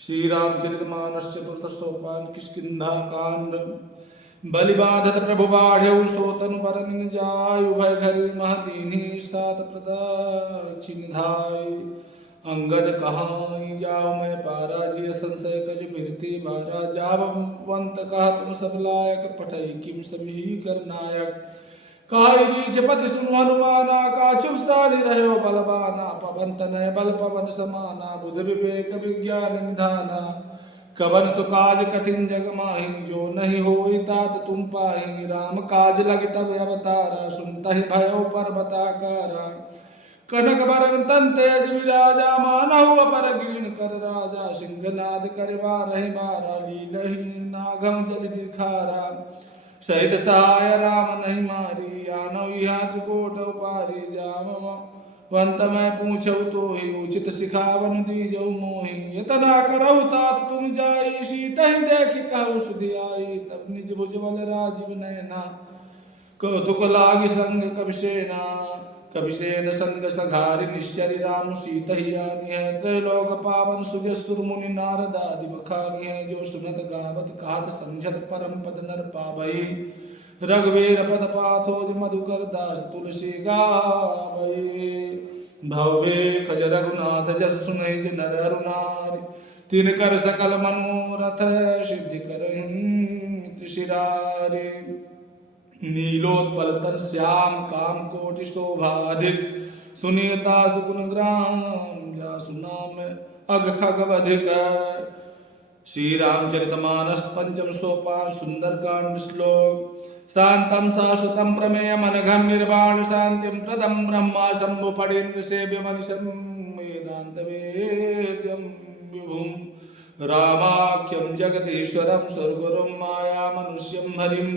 श्री रामचरितमानस चतुर्थ सोपान किष्किंधा कांड। बलिबाधत प्रभु बाढ़ सोतनु पर जाय उभय घर महदीनी सात प्रदाचिन धाय। अंगद कहाई जाओ मैं पारा जिय संशय कज बिरती बारा जावंत कहा तुम सब लायक पठई किम सभी कर नायक। काई रीछ पति सुन हनुमाना का चुप साधि रहे बलवाना पवन तनय बल पवन समाना बुध विवेक विज्ञान निधाना। कवन सु काज कठिन जग माहि जो नहीं होई तात तुम पाहि राम काज लग तब अवतारा सुनतहि भयो पर्वताकारा। कनक बरन तन तेज विराजा मानहु अपर गिरिन कर राजा सिंहनाद करवा रहे मारा लीलहि नागम जल दिखारा। सहित सहाय राम नहीं मारी आनव यहाँ त्रिकोट उपारी जाम वंत मैं पूछऊ तो ही उचित सिखावन दीजऊ मोहि यतना करहु तात तुम जाई सीत ही देखि कहु सुधि आई तब निज भुजबल राजीव नयना कौतुक लागी संग कविसेना। कविसेन संग सघारि निश्चरि राम सीत ही आनी है त्रैलोक पावन सुजसुर मुनि नारद आदि बखानी है जो सुनत गावत कहत समझत परम पद नर पावई। रघुवीर पद पाथोज मधुकर दास तुलसी गावई। भवे खज रघुनाथ जस सुनहि ज नर अरु नारि तिन कर सकल मनोरथ सिद्धि करहिं त्रिशिरारि। नीलोत्पल तन श्याम काम कोटि शोभा अधिक सुनीता सुगुण ग्राम जा सुनाम अग खग अधिक। श्री रामचरितमानस पंचम सोपान सुंदर कांड श्लोक। शांतम शाश्वतम प्रमेय मनघम निर्वाण शांतिम प्रदम ब्रह्मा शंभु पड़ेन्द्र सेव्य मनिषम वेदांत वेद्यम विभुम रामाख्यम जगदीश्वरम स्वर्गुरुम माया मनुष्यम हरिम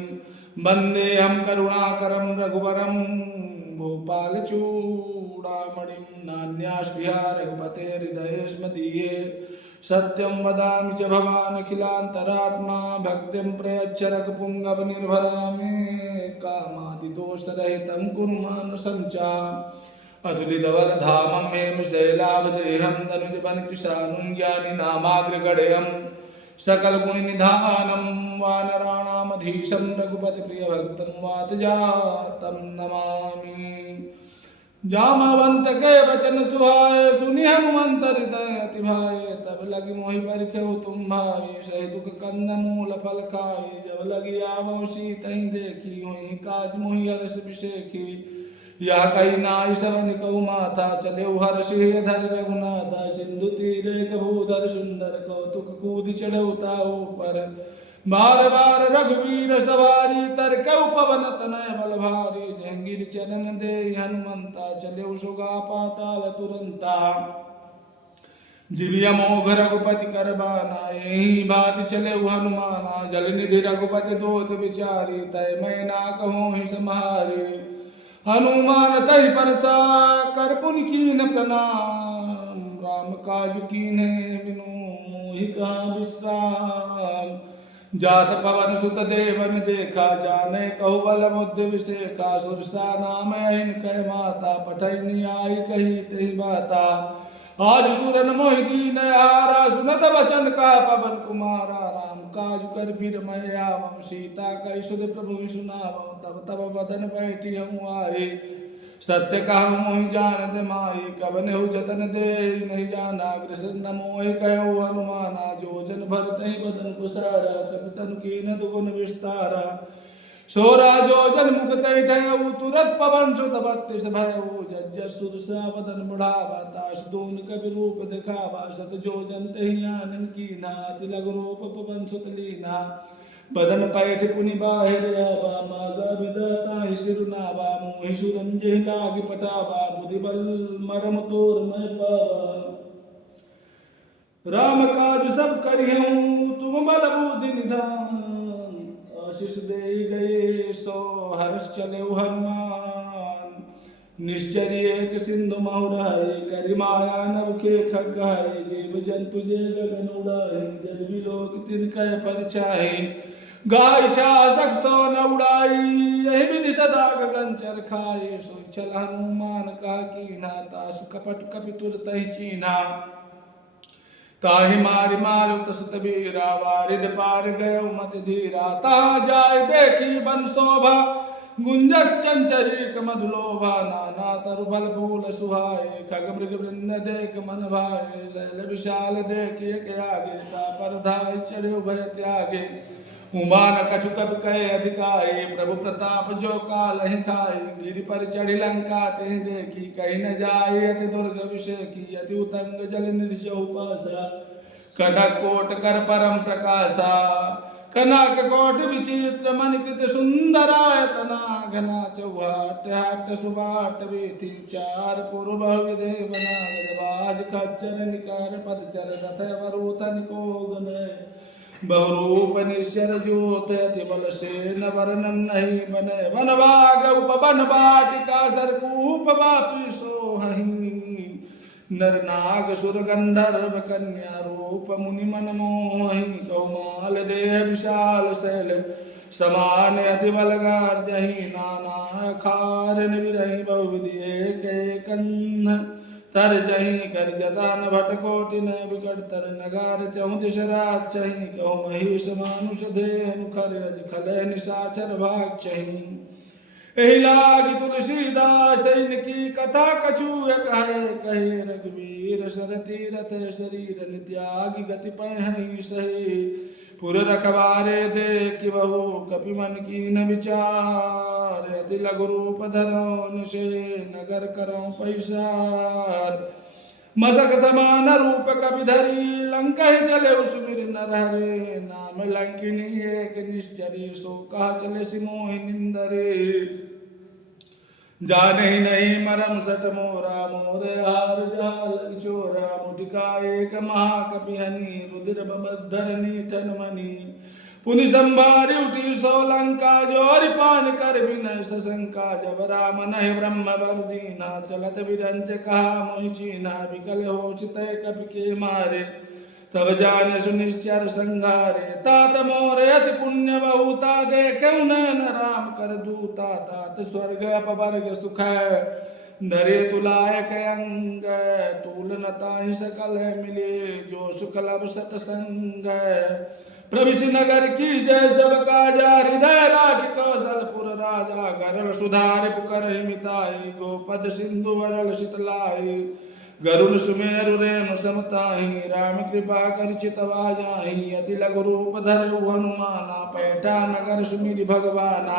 वंदेहम करुणाकरम रघुवरम भूपाल चूड़ामणिम नान्यास्पृहा रघुपते हृदये स्मदीये। सत्यं वदामि च भवानखिलान्तरात्मा भक्तिं प्रयच्छ रघुपुङ्गव निर्भरामि कामादिदोषरहितं कुरु मानसं च। अतुलितवरधामं हेमशैलाभदेहं तनुजवनकृशानुं ज्ञानिनामाग्रगण्यं सकलगुणनिधानं वानराणामधीशं रघुपतिप्रियभक्तं वातजातं नमामि। जामवंत के वचन सुहाए सुनि हनुमंत हृदय अति भाए तब लगी मोहि परिखेउ तुम भाई सही दुख कंद मूल फल खाए। जब लगी आवो सीतहि देखी हुई काज मोहि हर्ष विशेखी। यह कही नाई सवन कहु माथा चले हर्षि धर रघुनाथा। सिंधु तीरे कभूधर सुंदर कौतुक कूद चढ़ऊ ताऊ पर बार बार रघुवीर सवारी तरकऊ पवन तनय बल भारी। जहंगीर चरण दे हनुमंता चले सुगा पाताल तुरंता। जिमिया मोघ रघुपति करबाना यही बात चले हनुमाना। जल निधि रघुपति दोत विचारी तय मैं ना कहूँ ही सम्हारे। हनुमान तहि परसा कर पुनि कीन प्रणाम राम काज कीन्हे बिनु मोहि कहाँ विश्राम। जात पवन सुत देवन देखा जाने कहु बल बुद्धि विषेखा। सुरसा नाम अहिन कह माता पठैनी आई कही तही बाता। आज सुरन मोहि दीन हारा सुनत वचन का पवन कुमारा। राम काज कर फिर मैं आवं सीता कहि सुध प्रभु सुनावं तब तब बदन बैठी हम आए। सत्य कहूँ मोहि जानत माई कवन हो जतन दे नहीं जाना। कृष्ण मोहि कहो हनुमाना जो जन भरत ही बदन कुसारा। कपि तनु कीन दुगुन विस्तारा सोरा जो जन मुख तय ठहु तुरत पवन सुत बत्तीस भयउ। जज सुरसा बदन बढ़ावा तास दून कवि रूप दिखावा। सत जो जन तहि आनन कीना अति लघु रूप पवन सुत लीना। बदन पैठ पुनि बाहिर आवा मागा विदाता ही सिरुनावा। मोहि सुरंजि लागी पटावा बुद्धि बल मरम तोर मैं पावा। राम काज सब करिहूँ तुम बल बुद्धि निधान। आशीष दे गए सो हर्ष चले हनुमान। निश्चर्य एक सिंधु महुराए करि माया नभ के खगाए। जीव जंतु जे गगन उड़ाए जल बिलोक तिनकै परछाए। गाय छा सकसो न उड़ाई यही विधि सदा गगन चर खाए। सो चल हनुमान कहा कीन्हा तासु कपट कपि तुरत ही चीन्हा। ताहि मारि मारुत सुत बीरा वारिद पार गयो मत धीरा ता जाय देखी बन शोभा गुंजत चंचरीक मधुलोभा नाना तरु फल फूल सुहाए खग मृग वृंद देख मन भाए शैल विशाल देखिए के आगे पर धाय चढ़े भय त्यागे उमा न कछु कब कहे अधिकाए प्रभु प्रताप जो काल ही खाए गिरि पर चढ़ी लंका ते देखी कहीं न जाए अति दुर्ग विषेखी अति उतंग जल निर्जौ पासा कनक कोट कर परम प्रकाशा कनक कोट विचित्र मन कृत सुंदरायतना घना चौहाट हाट सुबाट वीथि चार पूर्व विदे बना गजबाज खच्चर निकार पदचर रथ वरूथ निकोगन बहुरूप निश्चर ज्योत अति बल से न वर्णन नहीं बने वन बाग उपवन बाटिका सरकूप वापि सोहहि नर नाग सुर गंधर्व कन्या रूप मुनि मन मोहि कौमाल देह विशाल शैल समान अति बलगार जही नाना खार विरही बहुविधि एक कंध तर जही कर जदान भट कोटि न विकट तर नगार चहु दिश राज चही कहु महिष मानुष धेनु खर अज खल निशाचर भाग चही एहि लागी तुलसीदास इनकी कथा कछु कहे कहे रघुवीर सर तीरथ शरीर नित्यागी गति पहनी सही पुर रखवारे देख बहु कपि मन की न विचार अति लघु रूप धरो निशे नगर करो पैसार मसक समान रूप कपि धरी लंका चले उसमिर नर हरे नाम लंकिनी एक निश्चरी सो कहा चले सिमोहि निंदरे जाने नहीं मरम सट मोरा मोर हार जाल चोरा मुटिका एक महाकपिहनी रुधिर बमधरनी ठन मनी पुनि संभारी उठी सोलंका जोरि पान कर विनय सशंका जब राम नहीं ब्रह्म बर दीना चलत विरंच कहा मोहि चीना विकल हो चितय कपि के मारे तब जाने सुनिश्चर संघारे तात मोर अति पुण्य बहुता देखे नैन राम कर दूता तात स्वर्ग अपवर्ग सुख धरे तुलायक अंग तूल नताहि सकल मिले जो सुख लब सतसंग प्रविश नगर की जय सब काजा हृदय राख कौशलपुर राजा गरल सुधार पुकर मिताई गोपद सिंधु वरल शीतलाई गरुड़ सुमेरु रेणु समताहि राम कृपा कर चितवा जाहि अति लघु रूप धरु हनुमाना पैठा नगर सुमिरि भगवाना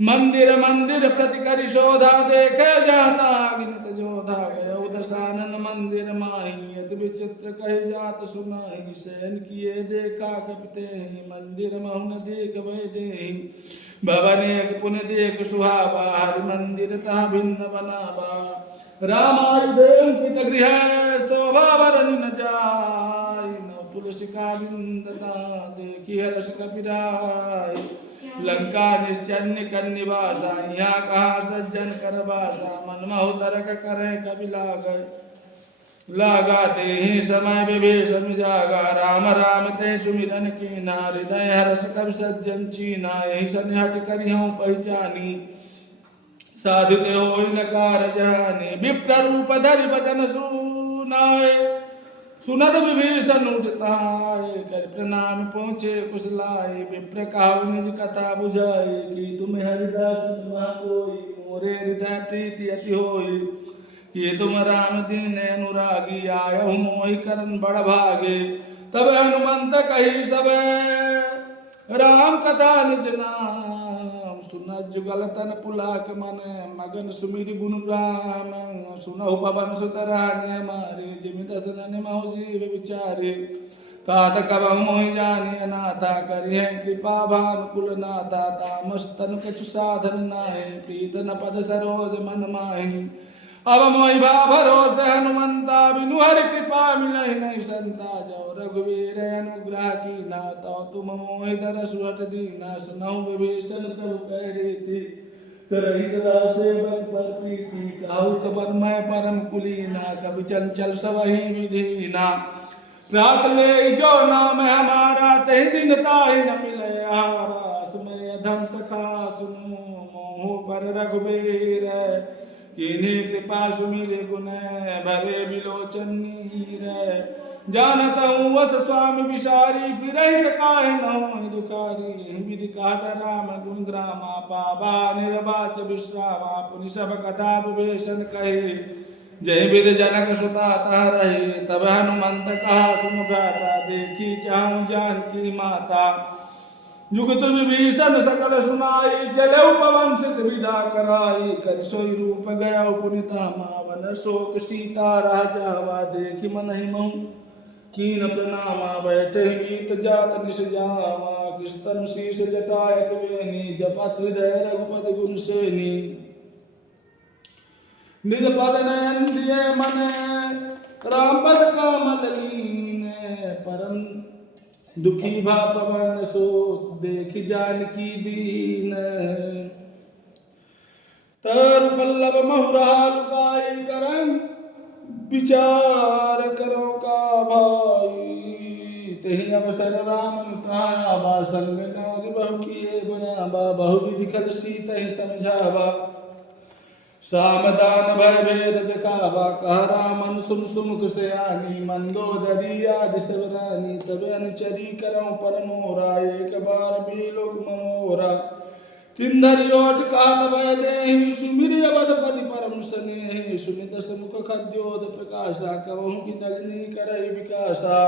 मंदिर मंदिर प्रति करि शोधा देखे जाता अग्नित जोधा गयो दशानन मंदिर माहि अति विचित्र कहि जात सुनाहि सैन किए देखा कपिते मंदिर महु न देख भय देहि भवन एक पुण्य देख सुहावा हरि मंदिर तहाँ भिन्न बनावा रामायुधेन गृह शोभा वरन न जाय न तुलसी का बिंदता देखी हर्ष कपिराय लंका निश्चन्य कन्निवासा यहाँ कहा सज्जन कर बासा मन महु तरक करे कपि लागा ते ही समय विभीषण जागा राम राम ते सुमिरन कीना हृदय हर्ष कपि सज्जन चीना यही सन्हट करिहूँ पहचानी साधु ते होई नकार जाने विप्र रूप धरि वचन सुनाए सुनत विभीषण उठताए कर प्रणाम पहुँचे कुशलाए विप्र कहा निज कथा बुझाए कि तुम हरिदास कोई मोरे हृदय प्रीति अति होई कि तुम राम दीन अनुरागी आयहु मोहि करन बड़ भागे तब हनुमंत कही सब राम कथा निज नाम सुन जुगल तन पुलाक मन मगन सुमिर गुण राम सुनहु पवन सुत राने मारे जिमि दसन महु जीव विचारे तात कबहु मोहि जाने नाथा करिहे कृपा भानुकुल नाथा तामस तन कछु साधन नाहि प्रीत न पद सरोज मन माहि अब मोहि भा भरोस हनुमंता बिनु हरि कृपा मिलहि नहीं संता जो रघुवीर अनुग्रह कीना तो तुम मोहि दर सुहट दीना सुनहु विभीषण प्रभु कह रीति करहि सदा सेवक पर प्रीति कहु कबर मैं परम कुलीना कवि चंचल सबहि विधीना प्रात ले जो नाम हमारा ते दिन ताहि न मिले आहारा सुमय धम सखा सुनो मोह पर रघुवीर किन्हीं कृपा सुमिरे गुण भरे बिलोचन नीर जानत हूँ वस स्वामी विसारी विरहित काहे न होय दुखारी विधि कहत राम गुण ग्रामा पावा निर्वाच विश्रामा पुनि सब कथा विभीषण कहे जय विध जनक सुता तह रहे तब हनुमंत कहा सुन भ्राता देखी चाहूं जानकी माता जुगत विभीषण सकल सुनाई चले पवन सित विदा कराई कर सोई रूप गया पुनिता मावन शोक सीता राजावा देखी मन ही महु कीन प्रणामा बैठे गीत जात निस जावा कृष्ण शीश जटायक वेनी जपत हृदय रघुपति गुण सेनी निज पद नयन दिए मन राम पद कमल लीन परम दुखी भा पवन सो देख जानकी दीन तर पल्लव महुरा लुकाई करन विचार करो का भाई तेहि अवसर राम ताया बा संग नाद बहु किए बनावा बहु विधि खल सीत ही समझावा सामदान भय भेद दिखावा कह रामन सुम सुमुख सयानी मंदोदरी आदि सबरानी तब अनुचरी करऊं पर मोरा एक बार भी लोक मनोरा किंदर योट कहत भय देहि सुमिर अवधपति परम स्नेहि सुनित समुख खद्योत प्रकाशा कहूँ की नगनी करई विकासा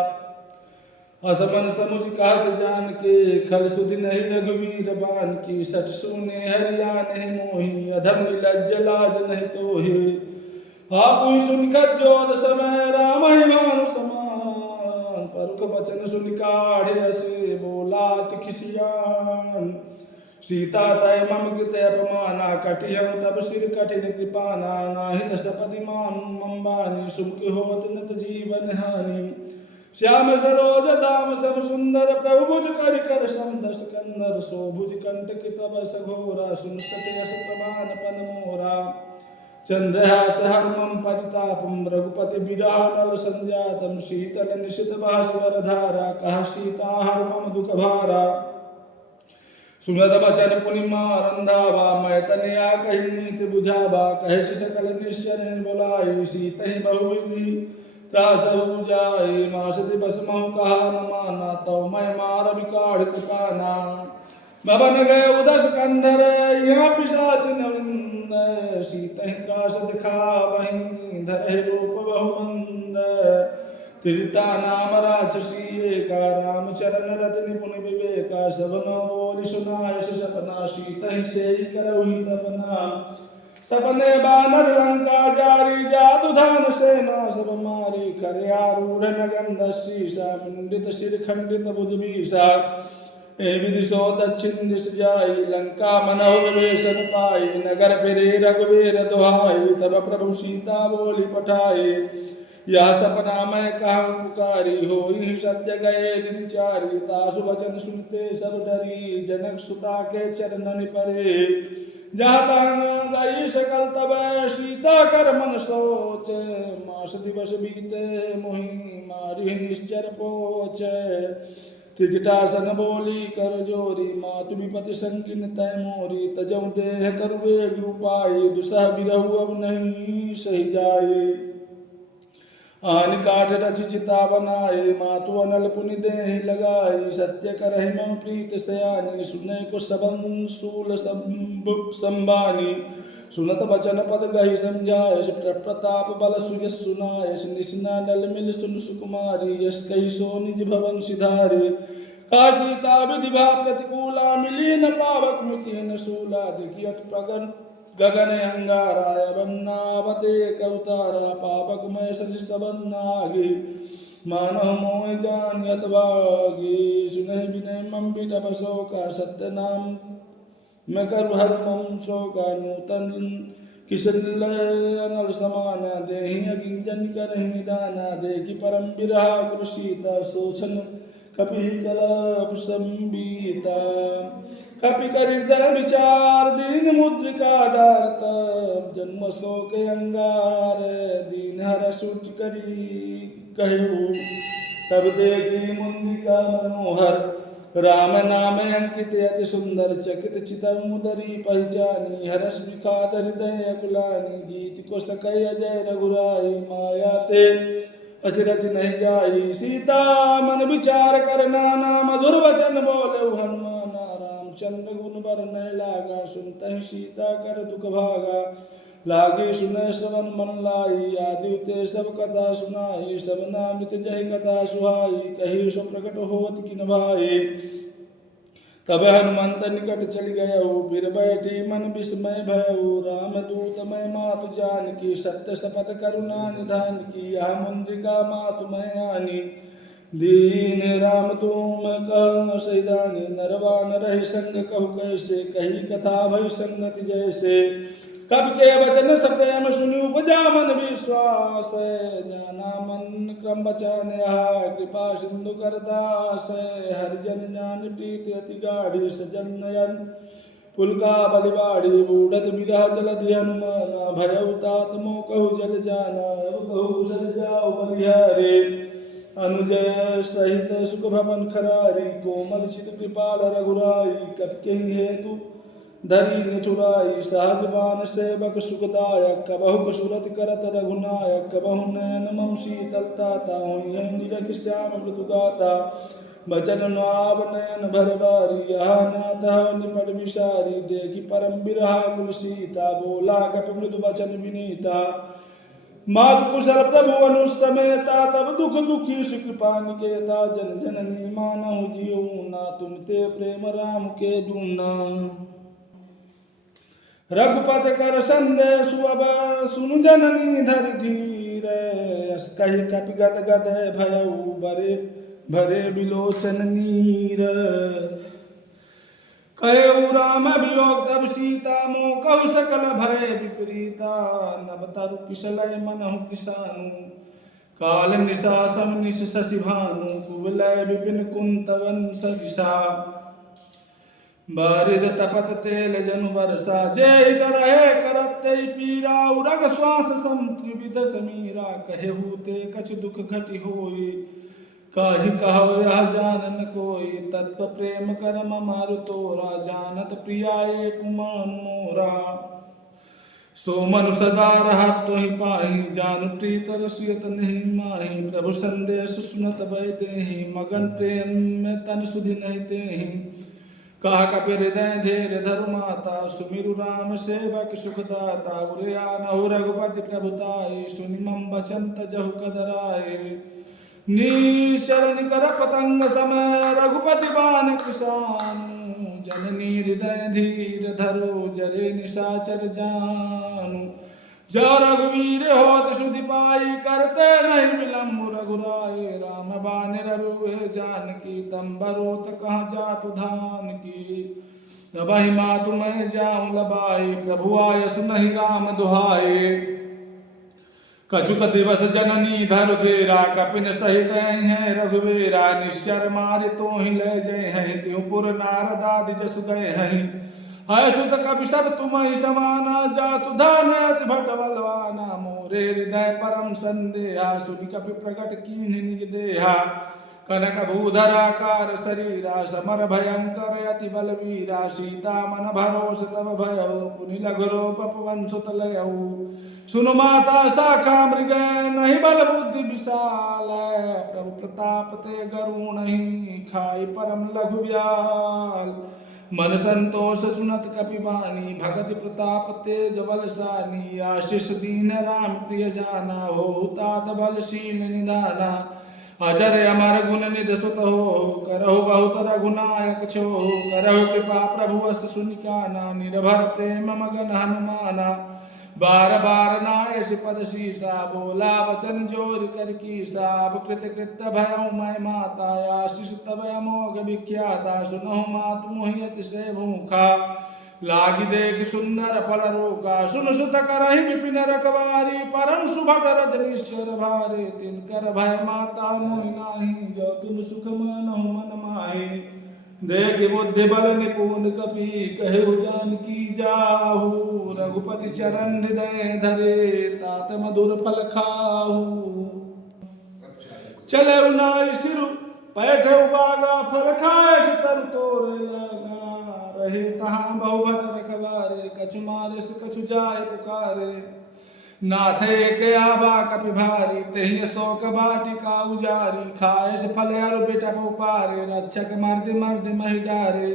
असमन समुझ कहत जान के खल सुधि नहीं रघुवीर बान की सठ सुने हरिया नहीं मोही अधम लज्ज लाज नहीं तोहि आप सुन खद्योत समय राम ही भानु समान परुख वचन सुन काढ़े असे बोला तिखिसियान सीता तय मम कृत अपमाना कटिहं तब सिर कठिन कृपाना नाहि सपदि मान मंबानी सुख होत नत जीवन हानि श्याम सरोज दाम सम सुंदर प्रभु भुज करि कर समदस कंदर सो भुज कंठ तब सघोरा सुन सतयस प्रमाण पन मोरा चंद्रहास हर्मम परितापम रघुपति विरह नल संजातम शीतल निशित भास्वर धारा कह सीता हर्मम दुख भारा सुनत बचन पुनि रंधावा मैं तनया कही नीति बुझावा कहे सकल निश्चय बोलाई सीतहि बहुविधि त्रास जाय मास दिवस महु कहा न माना तव मैं मार विकाढ़ कृपाना भवन गए उदस कंधर यहाँ पिशाच नविंद सीतहि त्रास दिखा वहीं धरहि रूप बहुमंद त्रिता नाम राक्षसी एका राम चरण रत निपुण विवेका सबन बोली सुनाय सपना सीतहि से करहुहि तपना सपने बानर लंका जारी जादू धन सेना सब मारी करे आरूढ़ नगंध शीसा मुंडित सिर खंडित भुज भीषा ए विधि सो दक्षिण दिश जाई लंका मनहु विभीषण पाई नगर फिरे रघुवीर दुहाई तब प्रभु सीता बोली पठाई यह सपना मैं कहूँ पुकारी होई सत्य गए दिन चारी तासु वचन सुनते सब डरी जनक सुता के चरणन परे जहाँ तहाँ गई सकल तब सीता कर मन सोच मास दिवस बीते मोहि मारी निश्चर पोच त्रिजटासन बोली कर जोरी मातु विपति संकिन तय मोरी तजऊ देह कर वेग उपाय दुसह बिरहु अब नहीं सही जाए आन काठ रच चिता बनाए मातु अनल पुनि देहि लगाई सत्य करहि मम प्रीत सयानी सुने को सबन सूल संबानी सुनत वचन पद गहि समझाय प्रताप बल सुयस सुनाय निस्ना नल मिल सुन सुकुमारी यश कही सो निज भवन सिधारे काचिता विधि भा प्रतिकूला मिली न पावक मिति न सूला देखियत प्रगन गगन अंगाराय बन्नावते कवतारा पापक मय सच सबन्नागे मानव मोह जान यतवागे सुनहि विनय मम बिटप शोका सत्य नाम मैं करु हर मम शोका नूतन किशन अनल समाना देहि अगिंजन करहि निदाना देखि परम बिरहा कुरुषीता शोषण कपि कलप संबीता कपि कर हृदय विचार दीन मुद्रिका डार तब जन्म शोक अंगार दीन हर सुट करी कहु तब देखी मुद्रिका मनोहर राम नाम अंकित अति सुंदर चकित चितम मुदरी पहचानी हरस विखात हृदय अकुलानी जीत को सकय अजय रघुराई माया ते असिरच नहीं जाई। सीता मन विचार कर नाना मधुर वचन बोले हनुमाना। रामचंद्र गुण बरनय लागा सुनते सीता कर दुख भागा। लागे सुनय श्रवण मन लाई आदि ते सब कथा सुनाई। सब नामित जय कथा सुहाई कही सो प्रकट होत किन भाई। तब हनुमंत निकट चल गयऊ फिर बैठी मन विस्मय भयऊ। राम दूत मैं मातु जानकी सत्य शपथ करुणा निधान की। यह मुद्रिका मातु मैं आनी दीन राम तुम कह सैदानी। नरवा नरहि संग कहु कैसे कही कथा भई संगति जैसे। कब के वचन सप्रेम सुनि उपजा मन विश्वास। जाना मन क्रम बचन कृपा सिंधु कर दास। हरिजन जान प्रीति अति गाढ़ी सजन नयन पुलका बलिबाड़ी। बूढ़त बिरह जलधि हनुमाना भयउ तात मोकहु जल जाना। कहु जल जाओ बलिहारे अनुजय सहित सुख भवन खरारी। कोमल चित कृपाल रघुराई कब के हेतु धरी निठुराई। सहज बान सेवक सुखदायक कबहु सुरत करत रघुनायक। कबहु नयन मम शीतलता ताहु निरख श्याम मृदु गाता। बचन नाव नयन भर बारी यहा नाथ निपट विसारी। देखी परम बिरहा कुल सीता बोला कपि मृदु वचन विनीता। मातु कुशल प्रभु अनुसमेता तब दुख दुखी सुकृपा निकेता। जन जननी मानहु जियऊ ना तुम ते प्रेम राम के दूना। रघुपति कर संदेश अब सुनु जननी धरि धीर। यस कहि कपि गद गद भयऊ बरे भरे बिलोचन नीर। कहु राम वियोग तब सीता मोह कहु सकल भय विपरीता। नभ तरु किसलय मनहु किसानु काल निशा सम निश शशि भानु। कुवलय विपिन कुंतवन सरिसा बारिद तपत तेल जनु बरसा। जय तरहे करत तेई पीरा उरग श्वास सम त्रिविध समीरा। कहेहु ते कछ दुख घटि होई काहि कहो यह जानन कोई। तत्व प्रेम करम मारु तोरा जानत प्रियाए कुमान मोरा। सो मनु सदा रहत तोहि पाहि जानु प्रीत रसियत नहीं माहि। प्रभु संदेश सुनत भय देहि मगन प्रेम में तन सुधि नहीं देहि। कहा कपि हृदय धीर धरु माता सुमिरु राम सेवक सुखदाता। उरे आनहु रघुपति प्रभुताई सुनि मम बचन तजहु कदराए। निशरण कर पतंग समय रघुपति बान किसानु। जननी हृदय धीर धरो जरे निशाचर जानु। जो रघुवीर होत सुधि पाई करते नहीं विलम्ब रघुराए। राम बान रघुए जानकी तंबरोत कहाँ जातु धान की। तबहि मातु मैं जाऊं लबाई प्रभु आय सुनहि राम दुहाए। कछुक दिवस जननी धरु धेरा कपिन सहित हैं रघुवीरा। निश्चर मारि तो ही ले जय हैं त्योपुर नारदादि जसु गए हैं। है सुत कपि सब तुम ही समाना जातु धान अति भट बलवाना। मोरे हृदय परम संदेहा सुनि कपि प्रकट कीन्हि निज देहा। कनक भूधराकार शरीरा समर भयंकर अति बलवीरा। सीता मन भरोस तब भयउ पुनि लघुरूप पवन सुत लयऊ। सुनु माता शाखा मृग नहीं बल बुद्धि विशाल। प्रभु प्रताप ते गरु नहीं खाई परम लघु ब्याल। मन संतोष सुनत कपि बानी भगति प्रताप तेज बलशानी। आशीष दीन राम प्रिय जाना हो तात बलशील निदाना। अजर अमर गुण निध सुत हो करहु बहुत रघुनायक छो। करहु कृपा प्रभु अस सुनिकाना निर्भर प्रेम मगन हनुमाना। बार बार नायस पद शीसा बोला वचन जोर कर कीसा। अब कृत कृत भयउ मैं माता आशीष तब अमोघ विख्याता। सुनहु मातु मोहि अतिशय भूखा लागी देख सुंदर फल रोका। सुन सुत करहि विपिन रखवारी परम सुभट रजनीश्वर भारे। तिनकर भय माता मोहि नाही जो तुम सुख मानहु मन माहि। देख बुद्धि बल निपुण कपि कहु जानकी जाहु। रघुपति चरण हृदय धरे तात मधुर फल खाहु। चले नाई सिरु पैठे बागा फल खाए तर तोरे लगा। रहे तहाँ बहुभट रखवारे कछु मारे से कछु जाय पुकारे। नाथ एक आबा कपि भारी तेहि शोक बाटिका उजारी खाए से फल अरु बेटा पारे रक्षक मर्द महि डारे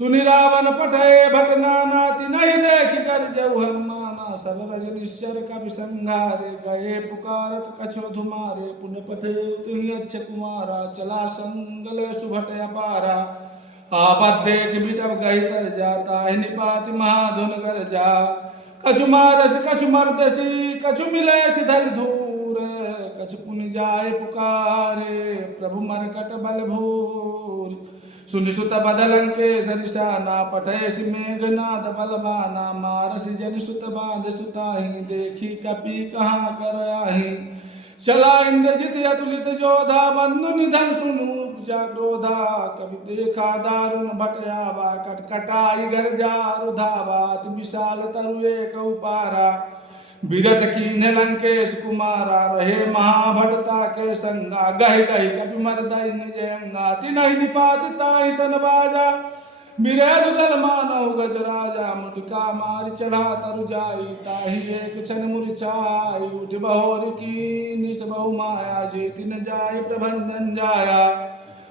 सुनि रावण पठय भटना नाति नहीं देख कर जऊ हनुमाना सब रज निश्चर कवि संघारे गए पुकारत कछो धुमारे पुण्य पठे तुहि अच्छ कुमारा चला संगल सुभट अपारा आपद देख बिटप गही तर जाता है निपाति महाधुन कर जा कछु मारस कछु मर्दसी कछु मिले सिधर धूर कछु पुनि जाए पुकारे प्रभु मरकट बल भूर सुनि सुत बदलंके सरिसाना पठे मेघनाद बलवाना मारस जन सुत बांध सुताही देखी कपि कहाँ कर आही चला इंद्रजित अतुलित जोधा बंधु निधन सुनु उपजा क्रोधा कवि देखा दारुण भटयावा कटकटाई गर्जा रुधावा अति विशाल तरु एक उपारा विरत कीन्ह लंकेश कुमारा रहे महाभटता के संगा गहि गहि कपि मरदई निज अंगा तिनहि निपातिता ही सन बाजा बिरेद दल मानव गज राजा मुटिका मारि चढ़ा तरु जाई ताहि एक क्षण मुरझाई उठ बहोर की निस बहु माया जेति न जाय प्रबंधन जाया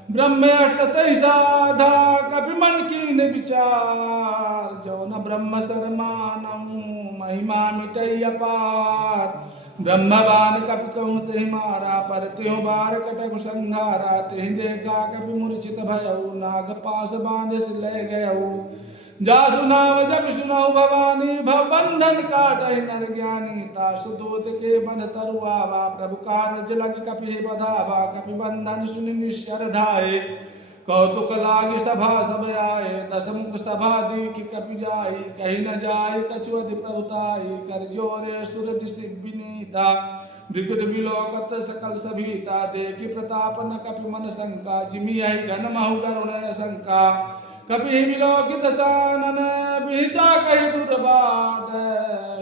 ब्रह्मेष्ट तै साधा कपि मन कीन विचार जौन ब्रह्म सरमानहु महिमा मिटै अपार ब्रह्मवान कपि कहूँ तेहि मारा पर त्यों बार कटक संघारा तेहि देखा कपि मूर्छित भयउ नाग पास बांध से ले गयउ जासु नाम जब सुनऊ भवानी भव बंधन काटहि नर ज्ञानी तासु दूत के बंध तरुआवा प्रभु कारज लग कपि बधावा कपि बंधन सुनि निश्चर धाये कौतुक लागी सभा सब आए दसमुख सभा दीख कपि जाई कहीं न जाय कछु अधि प्रभुताई कर जोरे सुर दिशि विनीता विकट विलोकत सकल सभीता देखी प्रताप न कपि मन शंका जिमि यही घन महु करुण शंका कपि विलोकित सानन बिहिसा कहि दुर्बाद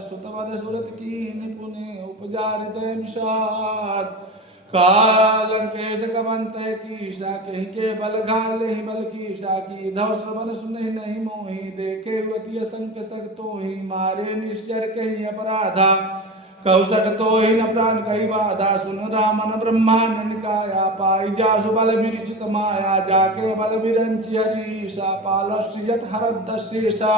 सुतवद सुरत कीन पुने उपजा हृदय विषाद कालंकेश कवंत कीसा कहीं के बल घाले ही बल कीसा की धव श्रवण सुने नहीं मोही देखे अति असंख सक तो ही मारे निश्चर कहीं अपराधा कौसट तो ही न प्राण कही बाधा सुन रामन ब्रह्मांड निकाया पाई जासु बल विरचित माया जाके बल विरंचि हरीसा पालश्रियत हरदशेषा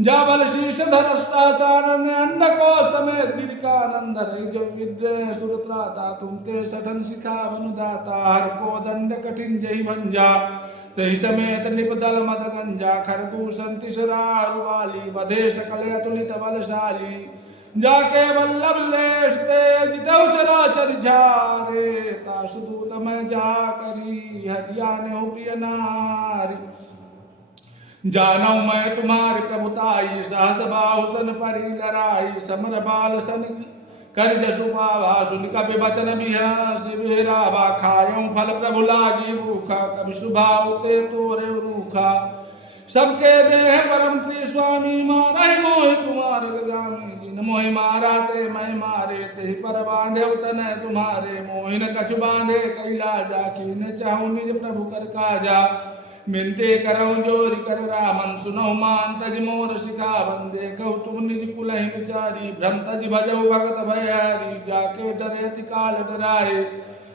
जा बल शीर्ष धरस्तासारण्य अंड को समेत गिरिकानंद रही जब विद्रे सुरत्राता तुम ते सठन सिखा वनुदाता हर को दंड कठिन जही भंजा तही समेत निपदल मद गंजा खरदूषण तिसरारु वाली बधे सकल अतुलित बलशाली जाके वल्लभ लेश तेज दौ चराचर झारे तासु दूत मैं जा करी हरियाने हो प्रिय नारी जानऊ मैं तुम्हारी प्रभुताई सहस बाहु सन परी लड़ाई समर बाल सन कर जसु पावा सुन कपि बचन बिहस बिहरावा खायऊ फल प्रभु लागी भूखा कभी सुभाव ते तोरे रूखा सबके देह परम प्रिय स्वामी मारहि मोहि कुमार गामी जिन मोहि मारा ते मैं मारे ते पर बांधे तन तुम्हारे मोहिन कछु बांधे कैला जा की न चाहू निज प्रभु कर काजा मिनते करऊ जोरि कर रामन सुनहु मान तज मोर सिखा बंदे कहु तुम निज कुलहि विचारी भ्रम तज भजऊ भगत भयहारी जाके डरे अति काल डराए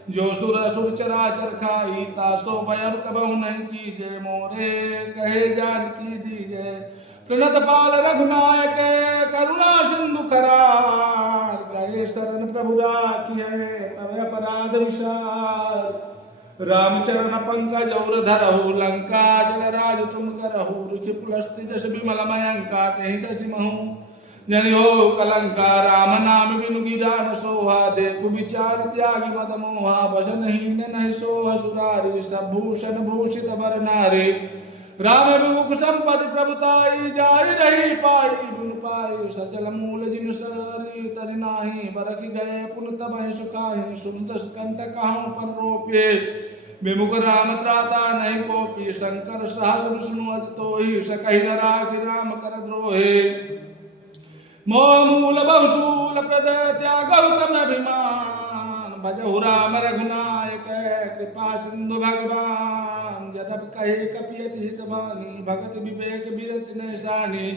जो सुर असुर चराचर खाई तासो भयर कबहु नहीं कीजे मोरे कहे जान की दीजे प्रणत पाल रघुनायक करुणा सिंधु खरार गए शरण प्रभु राखी है तब अपराध विशाल रामचरण पंकज और धरहु लंका जल राज तुम करहु रुचि पुलस्ति जस विमल मयंका तेहि शशि महु जनि हो कलंका राम नाम बिनु गिरा न सोहा देखु विचार त्यागी मद मोहा बसन हीन नहीं सोह सुरारी सब भूषण भूषित बर नारी राम रूप संपद प्रभुताई जाय रही पाई बिनु पाई सचल मूल जिन सरी तरि नाही बरख गए पुन तबहि सुखाहि सुंदर कंठ कहूँ पर रोपे विमुख राम त्राता नहीं कोपी शंकर सहस विष्णु अज तोहि सकहि न राखि राम कर द्रोहे मोह मूल बहुसूल प्रद त्यागहु तम अभिमान भजहु राम रघुनायक कृपा सिंधु भगवान जदप कहे कपियति हित बानी भगत विवेक बिरति नैसानी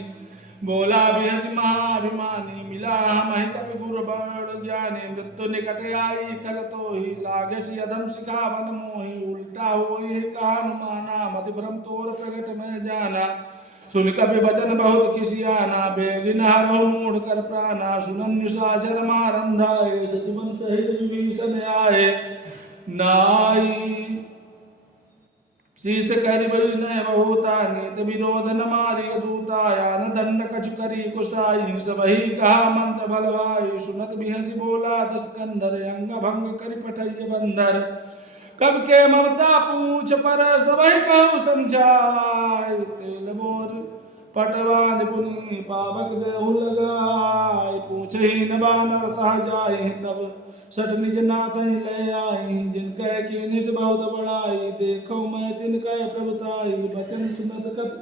बोला बिहस महाभिमानी मिला हमहि कपि गुर बड़ ज्ञानी मृत्यु निकट आई खल तो ही लागे अधम शिखावन मोहि उल्टा हुई कान माना मति भ्रम तोर प्रगट में जाना सुन कपि वचन बहुत खिसियाना बेगिन हरहु मूढ़ कर प्राणा सुनन निशाचर मारंधाए सजीवन सहित विभीषण आए नाई शीस करि न बहुता नीत विरोध न मारिय दूताया न दंड कछु करी कुशाई सबही कहा मंत्र बल भाई सुनत बिहसी बोला दस कंधर अंग भंग करि पठैय बंधर कब के ममता पूछ पर सबही कहु समझाय तेल बोर पटवान पुनि पावक देहु लगाय पूछहि न बानर कहा जाय तब सठ निज नाथ ले आई जिनकै की निज बहुत बड़ाई देखो मैं तिनकै प्रभुताई वचन सुनत कब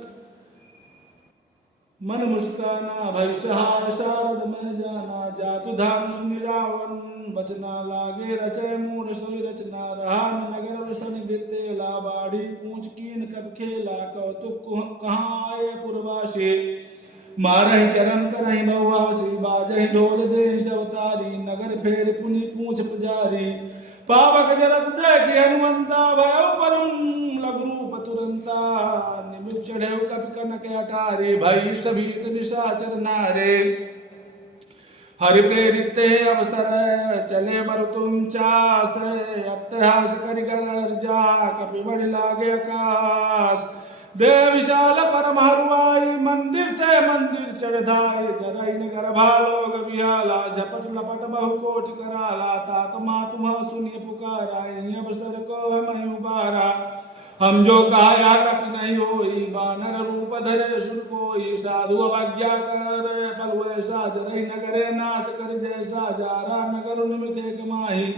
मन मुस्काना भय सहाय शारद में जाना जातु धान सुनि रावण बचना लागे रचय मूढ़ सोई रचना रहा नगर वसन बितेला बाढ़ी पूछ कीन कब खेला कौतुक कहाँ आए पुरवासी मारहि चरण करहि बहुआसी बाजहि ढोल देहि अवतारी नगर फेर पुनि पूछ पुजारी पावक जरत देखि हनुमंता भयो परम लघु रूप तुरंता निमिष चढ़ेउ कपि कनक अटारे भई सभीत निशाचर नारे हरि प्रेरित अवसर चले मरुतुम चास अट्टहास करि गर्जा कपि बढ़ लागे आकाश दे विशाल परम हरुआई मंदिर ते मंदिर चढ़ाई जरई नगर भालोग बिहाला झपट लपट बहु कोटि कराला तात मातुम सुनिय पुकारा अवसर को हम उबारा हम जो काया कपि नहीं होई बानर रूप धरे सुर कोई साधु अवज्ञा कर पल वैसा जरई नगरे नाथ कर जैसा जारा नगर निमिखे कमाही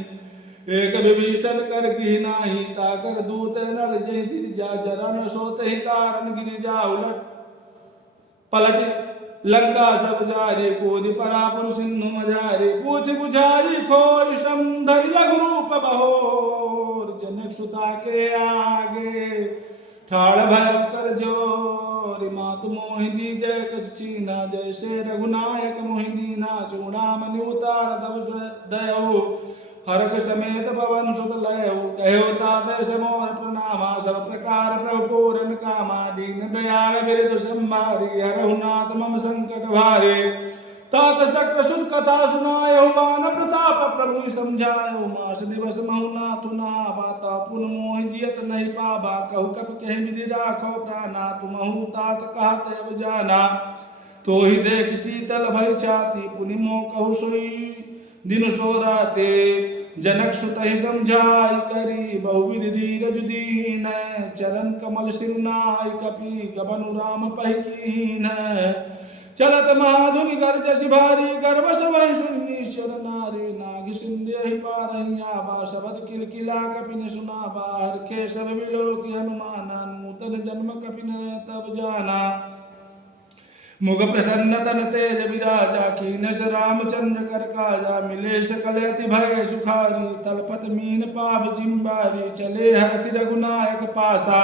एक विभीषण कर की नाही ताकर दूत नर जय सिर जा जरा न सोते ही कारण गिर जा उलट पलट लंका सब जारे कोदि परापुर सिंधु मजारे पूछ बुझाई खोई श्रम धरि लघु रूप बहोर जनक सुता के आगे ठाड़ भय कर जोरि मातु मोहि दीजय कछ चीना जैसे रघुनायक मोहि दीना चूड़ामणि उतार दब दयऊ हरख समेत पवन सुत लयऊ कहो तात समोर प्रणामा सब प्रकार प्रभु पूरन कामा दीन दयाल बिरधु संभारी हरहु नाथ मम संकट भारे तात शक्र सुन कथा सुनायहु बान प्रताप प्रभु समझायहु मास दिवस महु नाथु ना बाता पुन मोहि जियत नहीं पाबा कहु कप कह विधि राखो प्राणा तुमहु तात कहत अब जाना तो ही देख शीतल भय छाती पुनि मोह कहु सोई दिन सोराते जनक सुत ही समझाई करी बहुविधि धीरज दीन चरण कमल सिरुनाई कपि गबनु राम पहिकीन चलत महाधुनि गर्जसि भारी गर्भ सभय सुनीश्वर नारी नाग सिंधि पारही आबा शबद किलकिला कपि न सुना बाहर खे सब विलोक हनुमाना नूतन जन्म कपि न तब जाना मुग प्रसन्न तन तेज विराजा कीनस रामचंद्र कर काजा मिले सकल अति भय सुखारी तलपत मीन पाप जिम्बारी चले हरखि रघुनायक पासा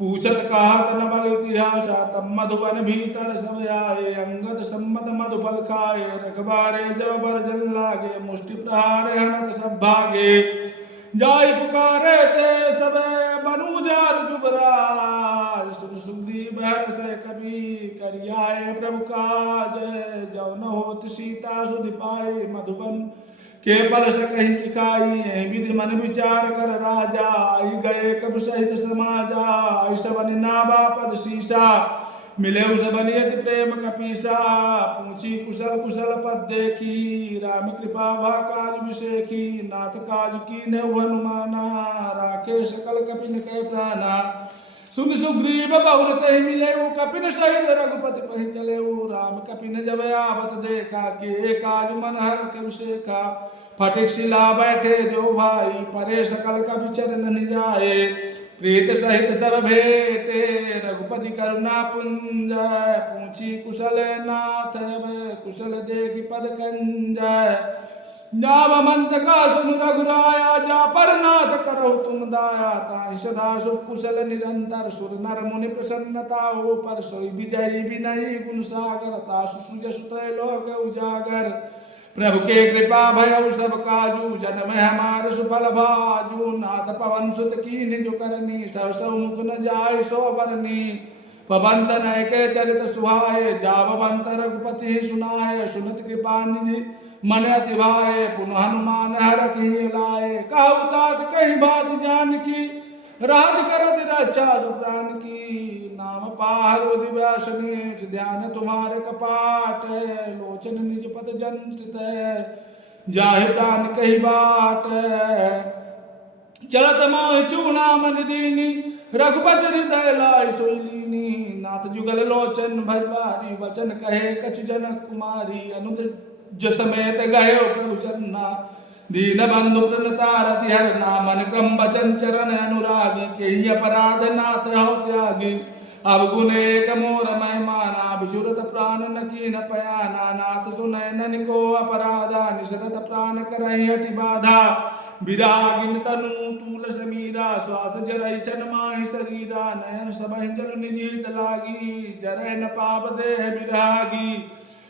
पूछत कहत न बल इतिहासा तब मधुबन भीतर सब आए अंगद सम्मत मधुफल खाए रखबारे जब बर जल लागे मुष्टि प्रहारे हनत सब भागे जाय पुकारे ते सब मनुजार जुबराज सुन सुग्रीव हर्ष कवि करियाए प्रभु काज जौ न होत सीता सुधि पाए मधुबन के पल सकहि कि खाई विधि मन विचार कर राजा आई गए कब सहित समाजा ऐसा बनि नाभा पद सीसा मिले उस बनियत प्रेम कपीसा पूछी कुशल कुशल पद देखी राम कृपा भा काज विषेखी नाथ काज की ने हनुमाना राखे सकल कपिन कह प्राणा सुन सुग्रीव बहुरत ही मिले कपिन सहित रघुपति पहि चले राम कपिन जब आवत देखा के काज मन हर कब शेखा फटिक शिला बैठे जो भाई परे सकल कपि चरण निजाए प्रीत सहित सब भेटे रघुपति करुणा पुंज पूछी कुशल नाथ अब कुशल देखि पद कंज जावमंत का सुन रघुराया जा पर नाथ करो तुम दाया ताहि सदा सुख कुशल निरंतर सुर नर मुनि प्रसन्नता हो पर सोई विजयी विनयी गुण सागर तासु सुज सुत लोक उजागर प्रभु के कृपा भय सब काजू जन्म हमार सुफल भाजू नाथ पवन सुत की निज करनी सौ मुख न जाय सो बरनी पवंत नय के चरित सुहाए जावंत रघुपति सुनाए सुनत कृपा निधि मन अति भाए पुनः हनुमान हर कहीं लाए कहु तात कहीं बात जान की रात करत रक्षा सुप्राण की नाम पाहरो दिव्यासनेश ध्यान तुम्हारे कपाट लोचन निज पद जंत्रित जाहि प्राण कही बाट चलत मोह चूनामन दीनी रघुपति हृदय लाय सोईलीनी नाथ जुगल लोचन भरवारी वचन कहे कछु जनक कुमारी अनुज समेत गयो प्रभु चन्ना दीन बंधु प्रणतारति हर नामन क्रम वचन चरण अनुरागी के अपराध नाथ हो त्यागी अवगुण एक मोर महिमाना विशुरत प्राण नकी न पयाना नाथ सुनय नन को अपराधा निशरत प्राण करहि हटि बाधा विरागिन तनु तूल समीरा श्वास जरई चन माहि शरीरा नयन सबहि जल निजीत लागी जरय न पाप देह विरागी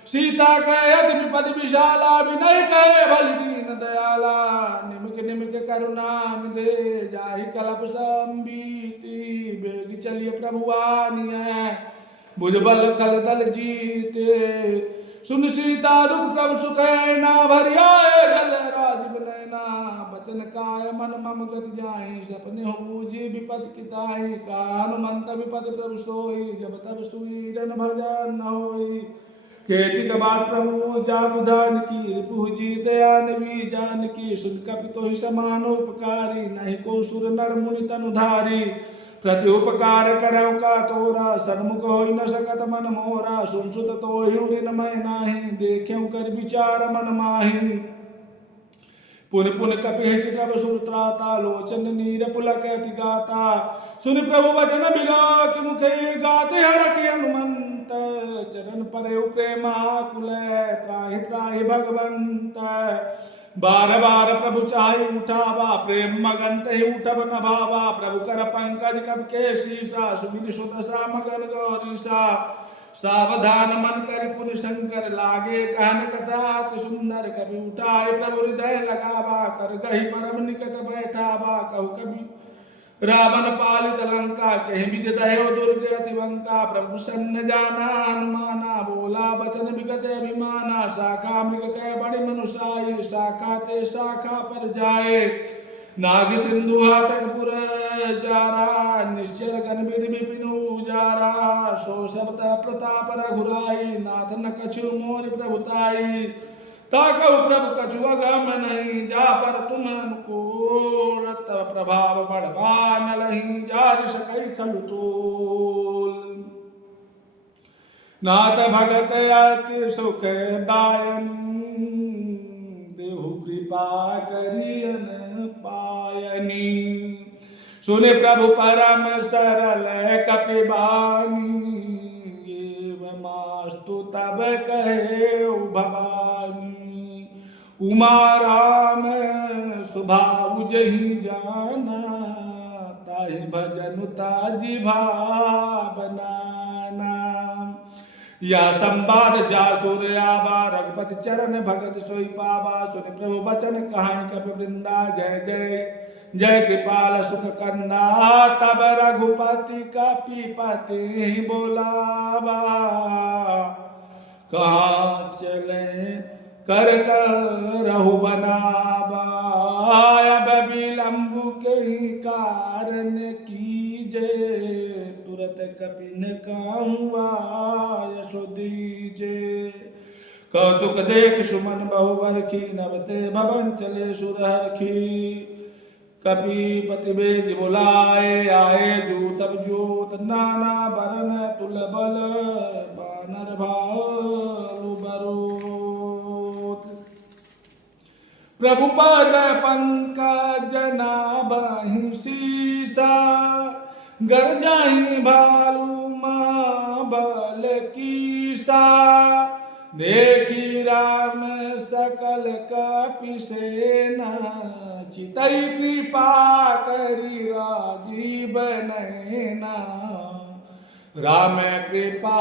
सीता कहे अति विपद विशाला विनय कहे भल दीन दयाला निमिक निमिक करुणा दे जाहि कलप संबीति बेग चलिए प्रभु आनिय भुजबल खल दल जीते सुन सीता दुख प्रभु सुख ना भरियाए जल राजीव नैना बचन काय मन मम गति जाहि सपने हो बूझी विपद किताहि का हनुमंत विपद प्रभु सोई जब तब सुवीरन भजन न होई केतिक बात प्रभु जातु दान की रिपु जी दयानवी जान की सुन कपितो ही समान उपकारी नहीं को सुर नर मुनि तनुधारी प्रति उपकार करौ का तोरा सन्मुख होई न सकत मन मोरा सुन सुत तो हिउरिन मैं नाही देख्यौ कर विचार मन माही पुन पुन कपि चित्रव सुत्राता लोचन नीर पुलक अति गाता सुन प्रभु वचन बिलाक मुखे गाते हरखि हनुमंत चरण परे प्रेमा कुल त्राहि त्राहि भगवंत बार बार प्रभु चाहि उठावा प्रेम मगन तहि उठब न भावा प्रभु कर पंकज कब के शीसा सुमित सुत सा मगन गौरीसा सावधान मन कर पुनि शंकर लागे कहन कथा अति सुंदर कभी उठाए प्रभु हृदय लगावा कर गही परम निकट बैठावा कहु कभी रावण पालित लंका कहीं विद दयो दुर्ग अतिवंका प्रभु सन्न जाना हनुमाना बोला बचन विगत अभिमाना शाखा मृग कह बड़ी मनुषाई शाखा ते शाखा पर जाए नाग सिंधु हाटकपुर जारा निश्चर गण विधि विपिनु जारा सो शब्द प्रताप रघुराई नाथ न कछु मोर प्रभुताई ताकव प्रभु कछु अगम नहीं जा पर तुम अनुकूल तब प्रभाव बढ़वा न लही जार सकई खलु तोल नाथ भगत अति सुख दायन देहु कृपा करियन पायनी सुने प्रभु परम सरल कपिबानी एवमास्तु तब कहे भवानी उमा राम स्वभाव जही जाना ताहि भजन ताजी भावना या संवाद जा सूर्याबा रघुपति चरण भगत सोई पावा सुन प्रभु वचन कहानी कपि वृंदा जय जय जय कृपाल सुख कंदा तब रघुपति कपिपति बोलावा कहाँ चले कर रहु बनावा अब विलंबु के कारण कीजे तुरत कपिन काहुआ यशो दीजे कौतुक देख सुमन बहुबरखी नवते भवन चले सुरहरखी कपिपति वेग बुलाए आए जो तब जोत नाना बरन तुल बल बानर भालु बरोत प्रभु पद पंकज नाभहि सीसा गर जाहि भालु महाबल कीसा देखी राम सकल सकल कपिसेना चितई कृपा करी राजीव नैना राम कृपा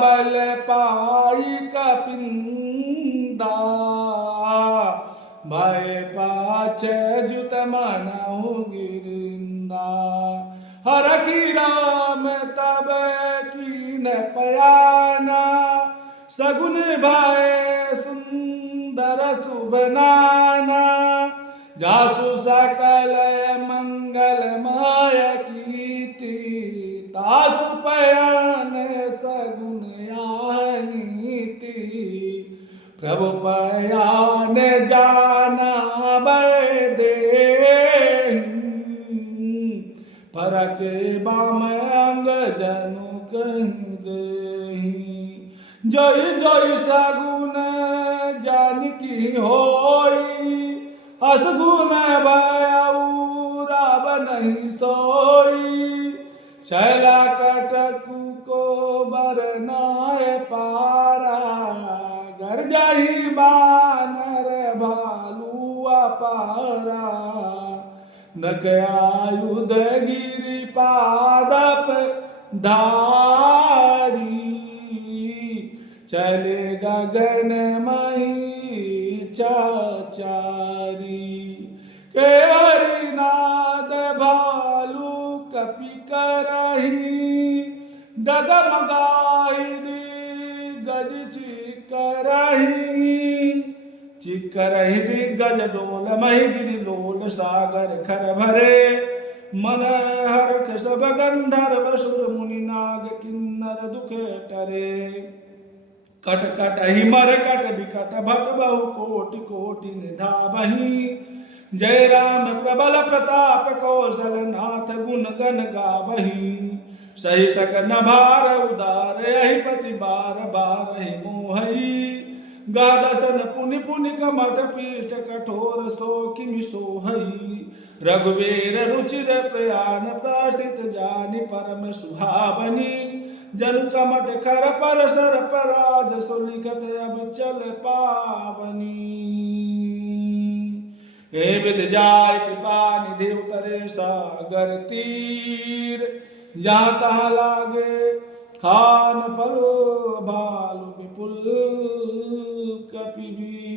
बल पाई कपिंदा भय पाछ जुत मनहु गिरिंदा हर की राम तब कीन पयाना सगुन भय सुंदर शुभ नाना जासु सकल मंगलमय कीर्ति तासु पयान सगुन नीति प्रभु पयान जाना दे परके बाम अंग जनु कहीं दे जय जय सगुन जानकी होई असगुन भयऊ राव नहीं सोई शैला कटकु को बरनाए पारा घर जाही बानर भालू अपारा नक आयुध गिरि पादप धारी चले गगन मही चाचारी के हरिनाद भालू कपि करही डगमगाही गज चिकरही दिग्गज डोल मही गिरि लोल सागर खर भरे मन हरख सब गंधर्व सुर मुनि नाग किन्नर दुख टरे कट कट ही मर कट बिकट भट बहु कोटि कोटि निधावही जय राम प्रबल प्रताप कौशल नाथ गुण गण गावही सही सकन भार उदार यही पति बार बार ही मोहई गादसन पुनि पुनि कमठ पीठ कठोर सो किमि सोहई रघुवीर रुचिर प्रयान प्राश्रित जानि परम सुहावनी जनु कमठ खर पर सर पराज सो लिखत अब चल पावनी हे विद जाय कृपा निधि उतरे सागर तीर जहाँ तहाँ लागे खान फल भालु विपुल कपिवीर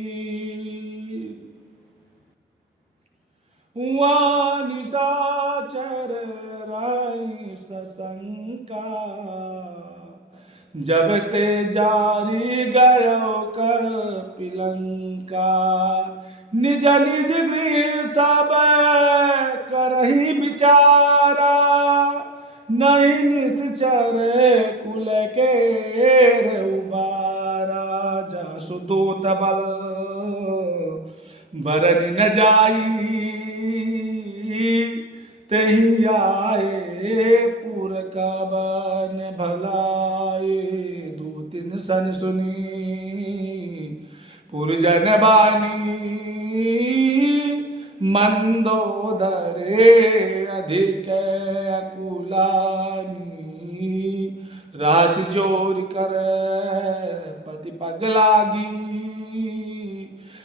उहाँ निशाचर राई सशंका जब ते जारी गयो कपिलंका निज निज गृह सब करही विचारा नहीं निश्चर कुल के उबारा जासु दूत बल बरन न जाई तही आए पुर का बन भलाए दो तीन सन सुनी पुरजन बानी मंदोदरे अधिक अकुलानी रास जोर कर पति पग लागी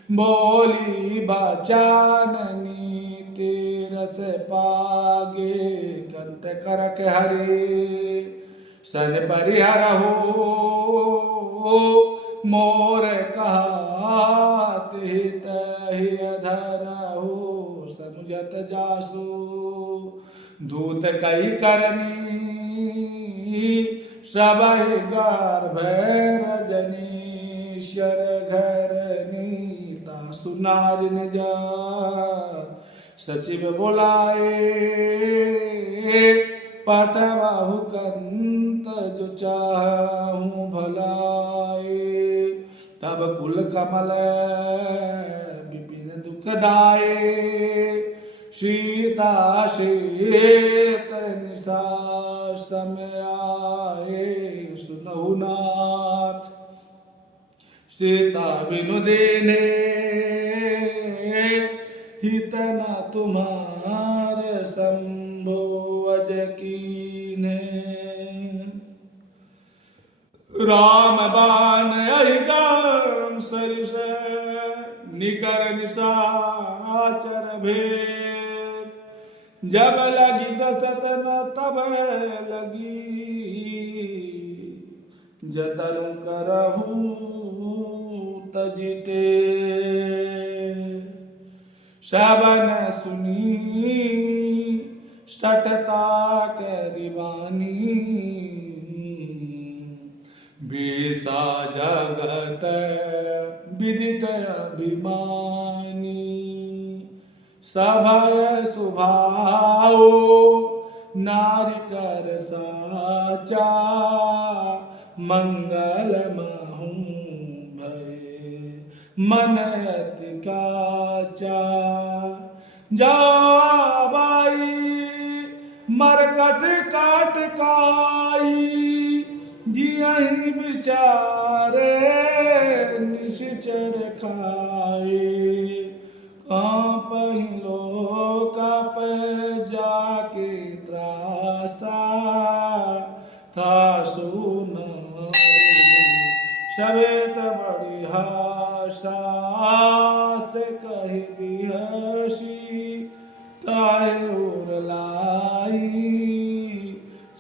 बोली बचाननी तेरस पागे कंत करक हरे सन परिहर हो मोर कहात हित अधर हो सनुजत जासु दूत कई करनी सबहि गर्भ रजनीश्वर घरनी तासु नारी न जा सचिव बोलाए पटवाहु कंत जो चाहूं भलाए तब कुल कमल विपिन दुखदाये सीता शेत निशा समय आए सुनहु नाथ सीता बिनु देने हित न तुम्हार संभो अज कीने राम बाण अहिकाम सरिस भीकर निशाचर भेद। जब लगी दसत न तब लगी जतन करहु तजिते। श्रवण सुनी सटता करिबानी बेसा जगत विदित अभिमानी। सभय सुभाओ नारी कर साचा मंगल महु भय मन अति काचा। जाबाई मरकट काट काई जियहि विचारे निश्चर खाए। कांपहि लोक जाके त्रासा था सुनाई। सवेत बड़ी हासा से कही बिहसी ताहे उर लाई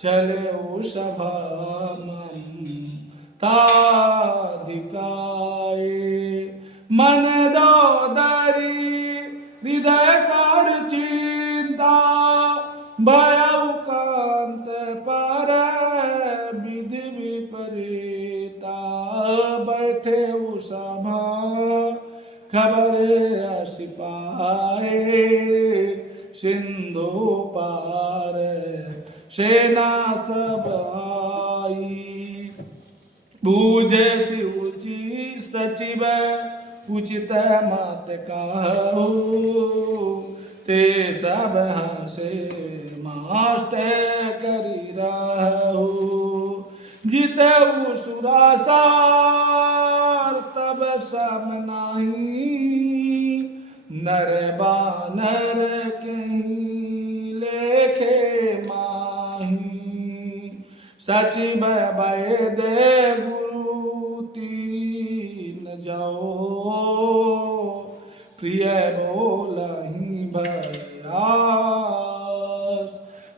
चले ओ सभा ताधिकाए। मन दोदरी हृदय कर चिंता भयउ कांत पर विधि विपरीता। बैठे सभा खबर असी पाए सिंधु पार सेना सब आई। बूझे शिवजी सचिव उचित मत कहु ते सब हंसे मास्टर करी रहु। जितऊ सुरासार तब सम नाही नर बानर कहीं लेखे माही। सचिव वैद गुरु तीन जाओ प्रिय बोलहि भयास।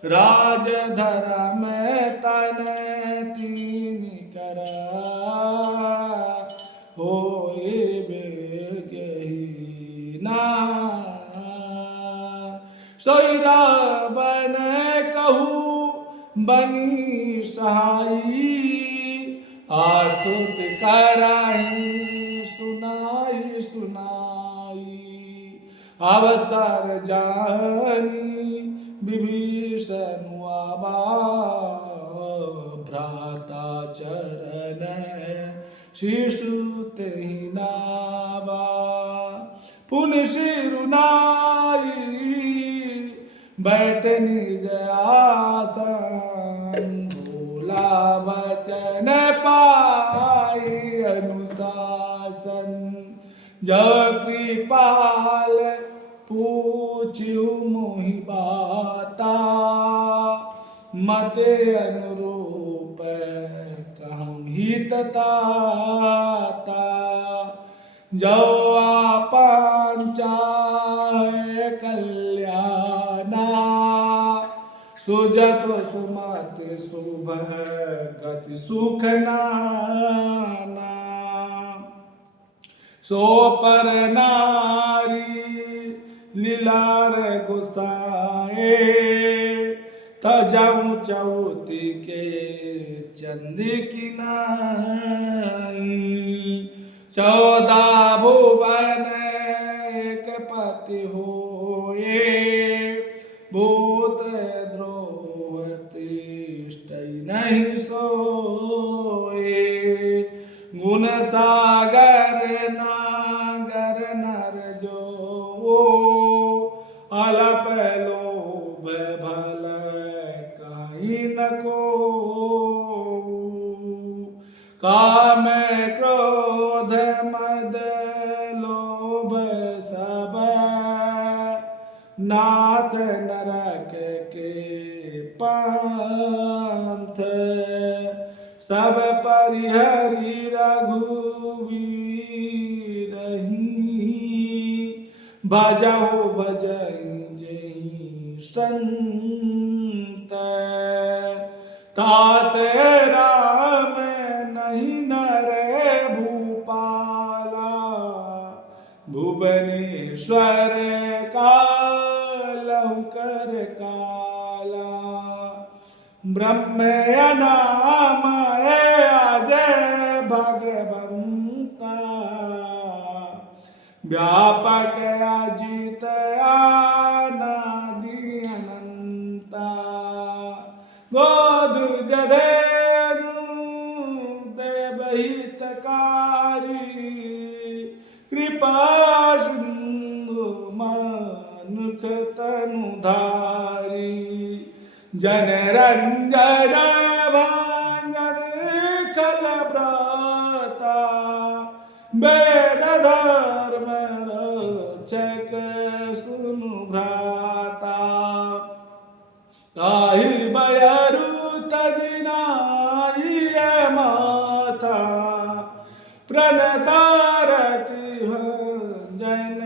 राज धर्म तन तीन करा होए बेगही ना। सोईरा बन कहू बनी सहाई आस्तुत कराई सुनाई सुनाई। अवसर जानी विभीषण आवा भ्राता चरण शिशु तेहि नावा। पुनि सिरुनाई बैठनी गयासन भोला वचन पाई अनुशासन। जो कृपाल पूछ्यु मोहि बाता मते अनुरूप कहूँ हित ताता। जो आपन चाहे कल्याणा सुजसु सुमति शुभ गति सुख नाना। सो पर नारी लीलार गुसाए तजऊ चौती के चंदी नाई। 14 भुवन एक पति होए भूत द्रोह तिष्ठै नहीं सोए। गुण सागर नागर नर जो अलप लोभ भल काई न को। काम क्रोध मद लोभ सब नाथ नरक के पंथ। सब परिहरि रघुवीर ही भजहु भजई जेहि संत ताते राम नहीं नरे भूपाला भुवनेश्वर कालहु कर काला ब्रह्म नाम अजय भगवंता व्यापक अजित अनादि अनंता गोधु जधेनु देवहितकारी कृपा सिंधु मानुख तनुधारी जन रंजन भांजन खल व्रता वेद धर्म रक्षक सुनु भ्राता ताहि बयरु तजिनाहि माता प्रणतारति भंजन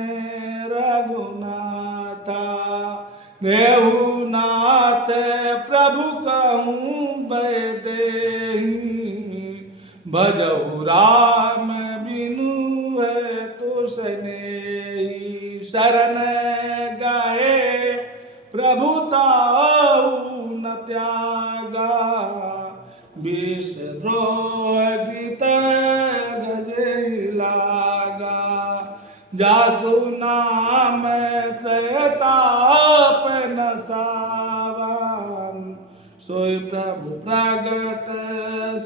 रघुनाथा देहु नाथ प्रभु कहूँ बैदेहि भजहु राम बिनु है तो स्नेही शरण गए प्रभु ताऊ न त्यागा विष्णुद्रोह कृत गजे लागा जासु नाम प्रताप न सावन सोई प्रभु प्रगट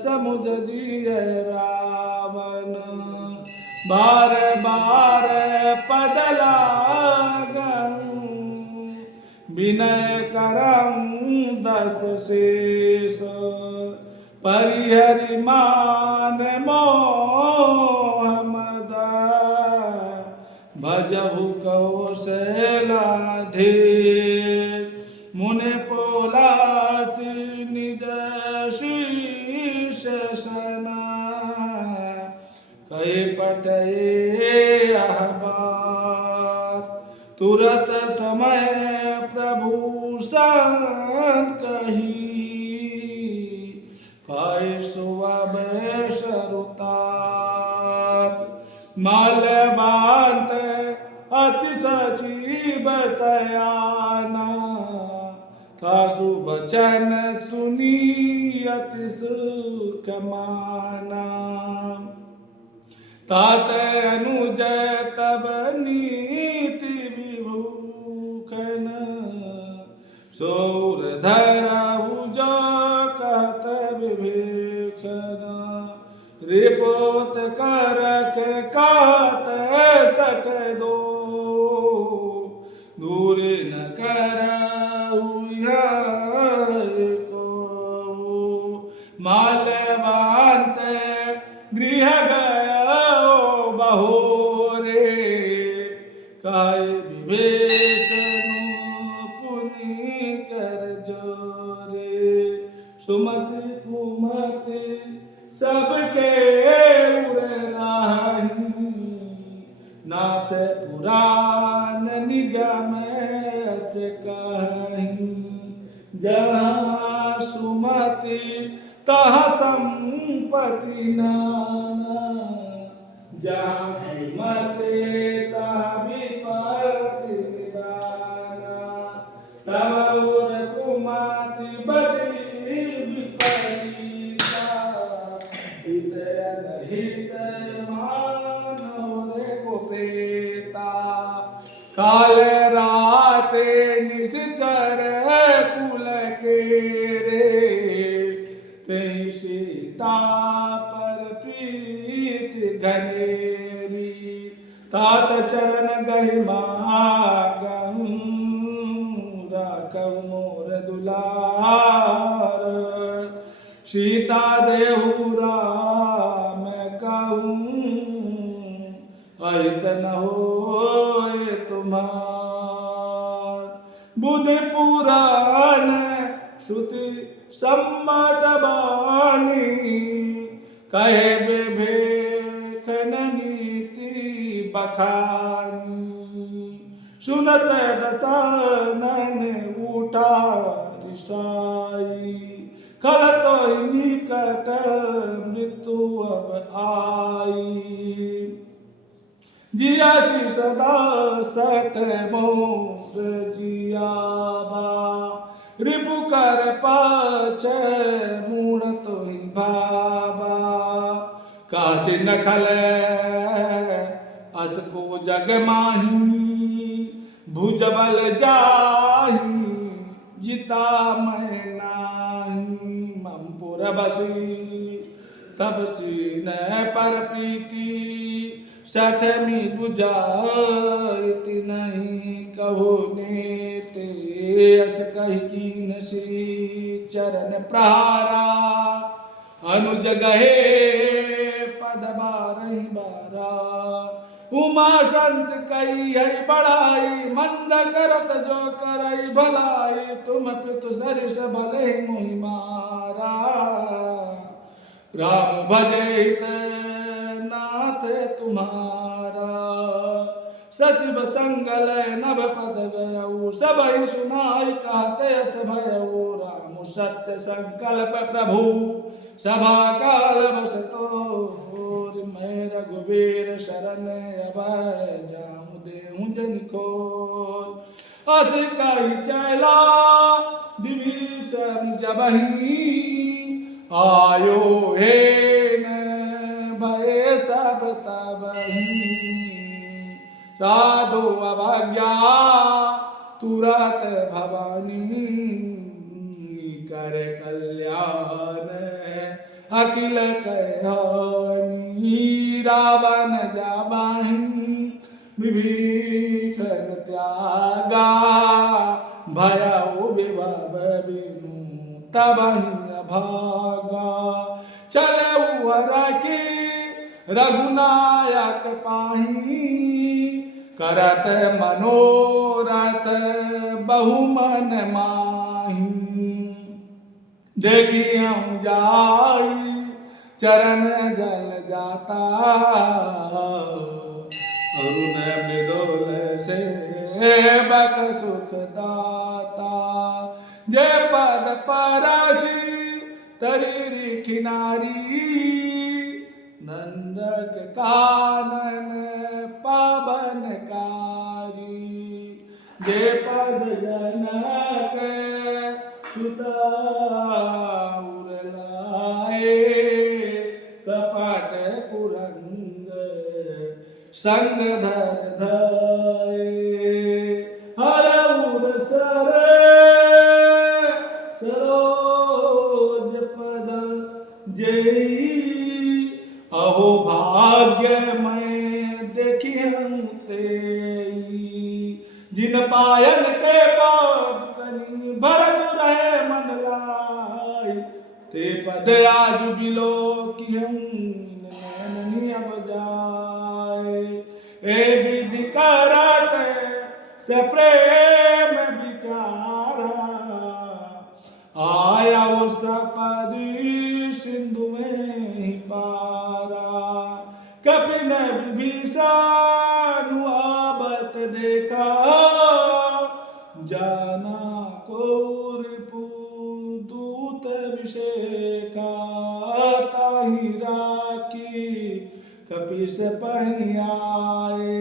समुझ जिय रावण बार बार पद लागऊं विनय करऊं दस शेष परिहरि मान मोह मद भजहु कौशलाधीर मुने पोलात निज शीश सना कहे पटये अहबार तुरत समय प्रभु सन कही पाए सुअब शरुतात माल बांत अति सचिव सयाना तासु वचन सुनी अति सुख माना तात अनुज तब नीति विभूषण सौर धरहु जो कहत विभीषण रिपोत करख कहत सट दो दूर न करहु को माल्यवांत गृह गयो बहोरे काय विभीषण पुनि कर जोरे सुमति कुमति सबके उड़ाही नाथ पुराण निगम कहीं जहाँ सुमति तह संपत्ति नाना जहाँ मते तह विपत्ति निदाना तब उर कुमति बची विपरीता हित अनहित मानव को प्रेता काल राते निश्चर कुल के रे तेहि सीता पर प्रीति घनेरी तात चरण गहि मागहु राखहु मोर दुलार सीता देहु राम कहूँ अहित न होए तुम्हार बुद्धि पुराण श्रुति सम्मत बानी कहे विवेकन नीति बखानी सुनत दसानन उठा रिसाई खल तो निकट मृत्यु अब आई जियासी सदा सट मोर जियाबा रिपु कर पाच मूढ़ तो ही भाबा काशी नखल अस को जग माही भुजबल जाही जिता मैं नाही ममपुर बसी तब सीन पर प्रीति सठमी बुझाइत नहीं कहो ने ते अस कही कीन सी चरण प्रहारा अनुज गहे पद बारही बारा उमा संत कई है बड़ाई मंद करत जो करई भलाई तुम पितु सरिस भले मोहि मारा राम भजे नाथ तुम्हारा सचिव संगल नभ पद गयऊ सब ही सुनाई कहते अस भयऊ राम सत्य संकल्प प्रभु सभा काल बसतो मैं रघुवीर शरण अभय जाऊं देहूं जन को अस कई चला विभीषण जबही आयो हे न भय सब तबही साधु अभाग्या तुरत भवानी कर कल्याण अखिल कहानी रावण जाबाही विभीषण त्यागा भयाओ विभव बिनु तबही भागा चले उहर के रघुनायक पाही करत मनोरथ बहुमन माही देखी हम जाई चरण जल जाता अरुण मृदुल से बक सुख दाता जय पद परसी तरीरी किनारी नंदक कानन पावन कारी जय पद जनक सुता उरलाए कपट कुरंग संग धर धाए हर उर सर सरोज पद जय अहो भाग्य मैं देखी हम तेई जिन पायन के पाद कनी भरत रहे मन लाई ते पद आज बिलो की हम नैननी अब जाए ए विधि करत से प्रेम विचारा आया उस पद सिंधु में ही पारा कपिन विभीषण आबत देखा जाना कौरिपु दूत विषेखा ताहि राखी कपिस पहियाए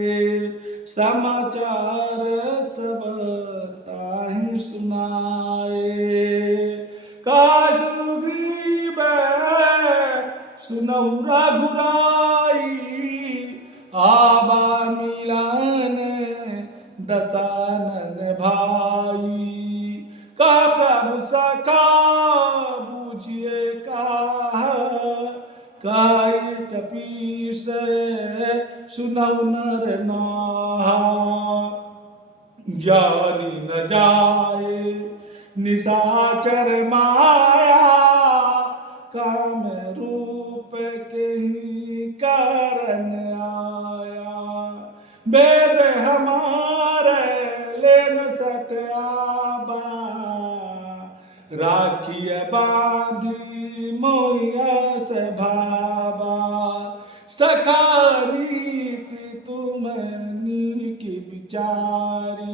समाचार सब ताहि सुनाए काशुग्रीव सुनऊ रघुराई आबा मिलन दसानन भाई का प्रभु सखा बूझिए काई कपीस सुनऊ नर नाहा जानी न जाए निशाचर माया काम रूप के ही कारण आया वेद हमारे ले न सत्याबा राखिय बांधी मोया से भाबा सखा नीति तुम नीक विचारी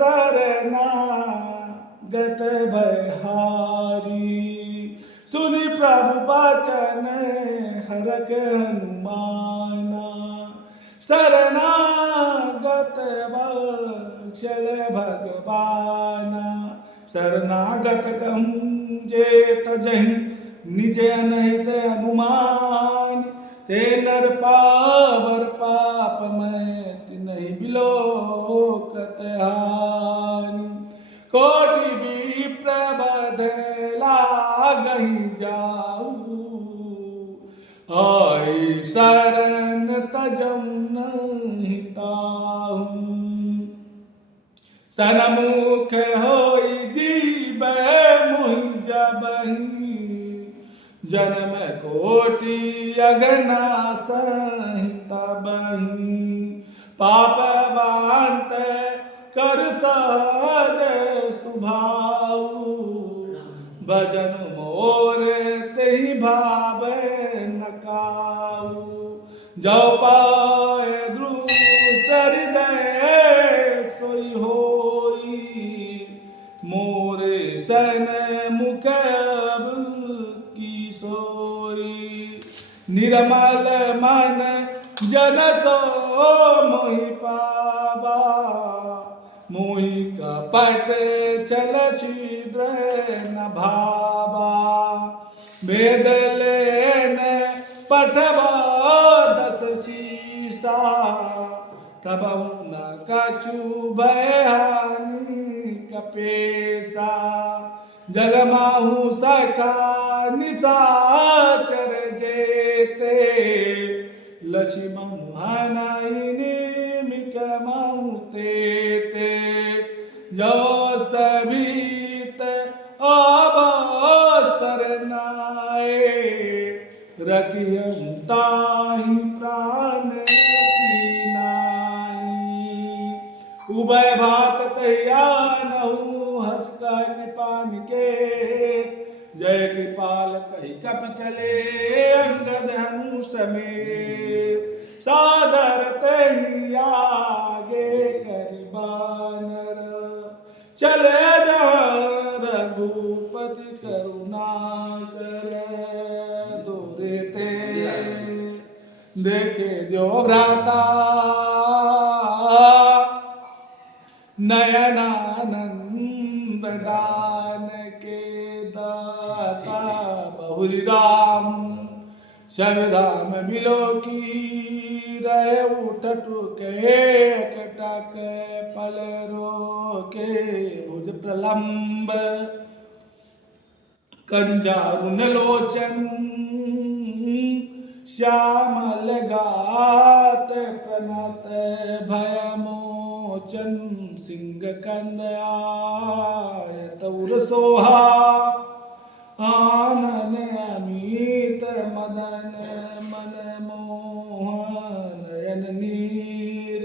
शरणागत भयहारी। सुनि प्रभु बचन हरख हनुमाना, शरणागत वत्सल भगवाना। शरणागत कहूँ जे तजहि निज अनहित अनुमान, ते नर पावर पाप मैं तिन्हि बिलोकत हानि। कोटि विप्र बध लागहि जाऊ, आई शरण तजऊ नहि ताहू। सनमुख होई जीवै मोहि जबहि, जन्म कोटि अघनासहि तबहि। पापवांत कर सहज सुभाऊ, भजन मोर तेहि भावै न काऊ। जो पाए द्रुत हृदय सोई होई, मोरे सन मुख अब की सोई। निर्मल मन जन सो मोहि पावा, मोहि कपट छल छिद्र न भावा। वेद लेन पठवा दस सीसा, तबहु न कछु भय हानि कपेसा। जग माहु सखा निशाचर जेते, लक्ष्मण हनाई निमिक माहु तेते। जो सभीत अवस्तर नाये, रखियहु ताहि प्राण की नाई। उभय भात तहिया नहु हस कह कृपा निकेत, जय कृपाल कही कप चले अंगद हनु समेत। सादर तहि आगे करि बानर, चले जहाँ रघुपति करुणा कर। दोरे ते देखे जो भ्राता, नयनानंद दान के दाता। बहुरी राम शबधाम बिलो की, रहे उठटुके कटक पल रोके। भुज प्रलंब कंजारुन लोचन, श्यामल गात प्रणत भयमोचन। सिंह कंद आयत उर सोहा, आनन अमित मदन मन मोहन। नयन नीर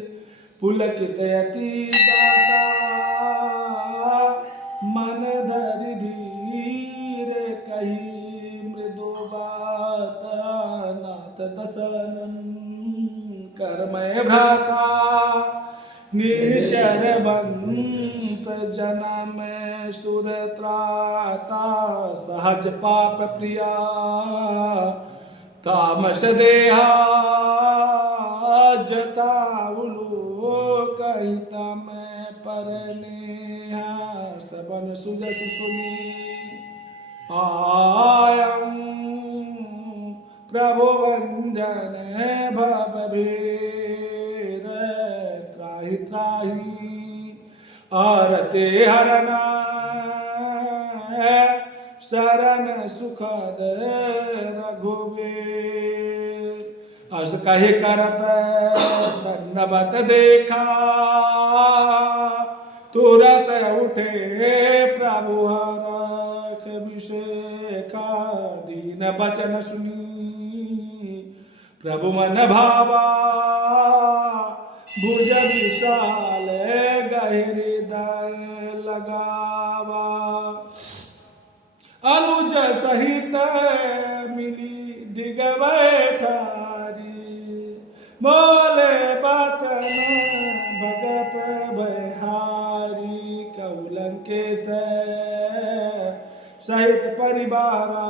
पुलकित अति दाता, मन धरि धीर कही मृदु बात। नाथ दसन करमय भ्राता, निशर वंश जनम सुर त्राता। सहज पाप प्रिया तामस देहा, जताउलो कहिता मैं परनेहा। सबन सुजस सुनी आयं, प्रभु वंदन भव भीर। त्राहि त्राहि आरते हरना, शरण सुखद रघुवीर। अस कहि करत दंडवत देखा, तुरत उठे प्रभु हरख अभिषेका। दीन बचन सुनी प्रभु मन भावा, भुज विशाल गहरी दय लगावा। अनुज सहित मिली दिग बैठारी, बोले बचन भगत बहारी। कहु लंकेश सहित परिवारा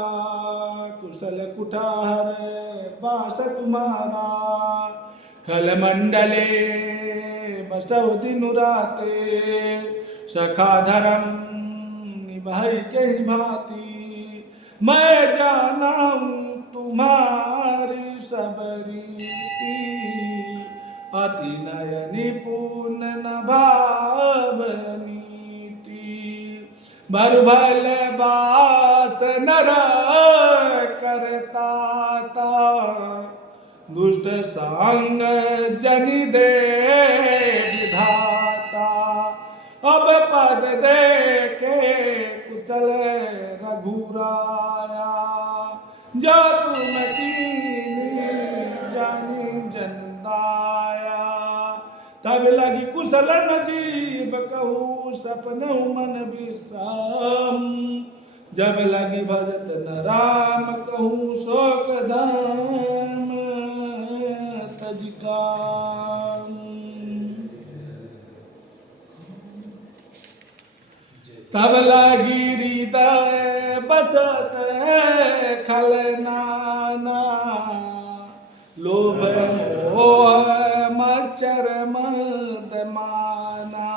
कुशल कुठार वास तुम्हारा खल मंडले बसव दिन राते सखा धर्म निभाई के भांति मैं जाना हूँ तुम्हारी सब रीति अति नय निपुण न भाव नीति बरभल बास नर करता दुष्ट सांग जनि दे विधाता अब पद दे के कुशल रघुराया जो तुम कीनी जानी जनदाया तब लगी कुशल नजीब कहूँ सपनों मन विश्राम जब लगी भजत न राम कहूँ शोक धाम सजकाम तब लगी हृदय बसत खलनाना लोभ मोह मच्छर मद माना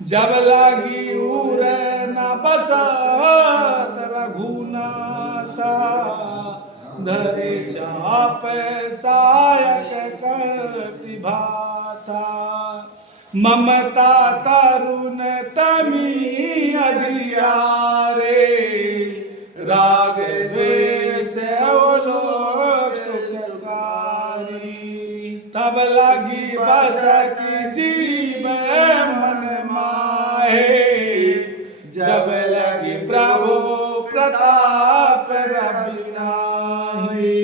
जब लगी उर न बसत रघुनाथा धरे चाप सायक कटि भाता ममता तरुण तमी अधियारे राग द्वेष लोक सुखकारी तब लगी बस की जीव मन माहे जब लगी प्रभु प्रताप रविनाही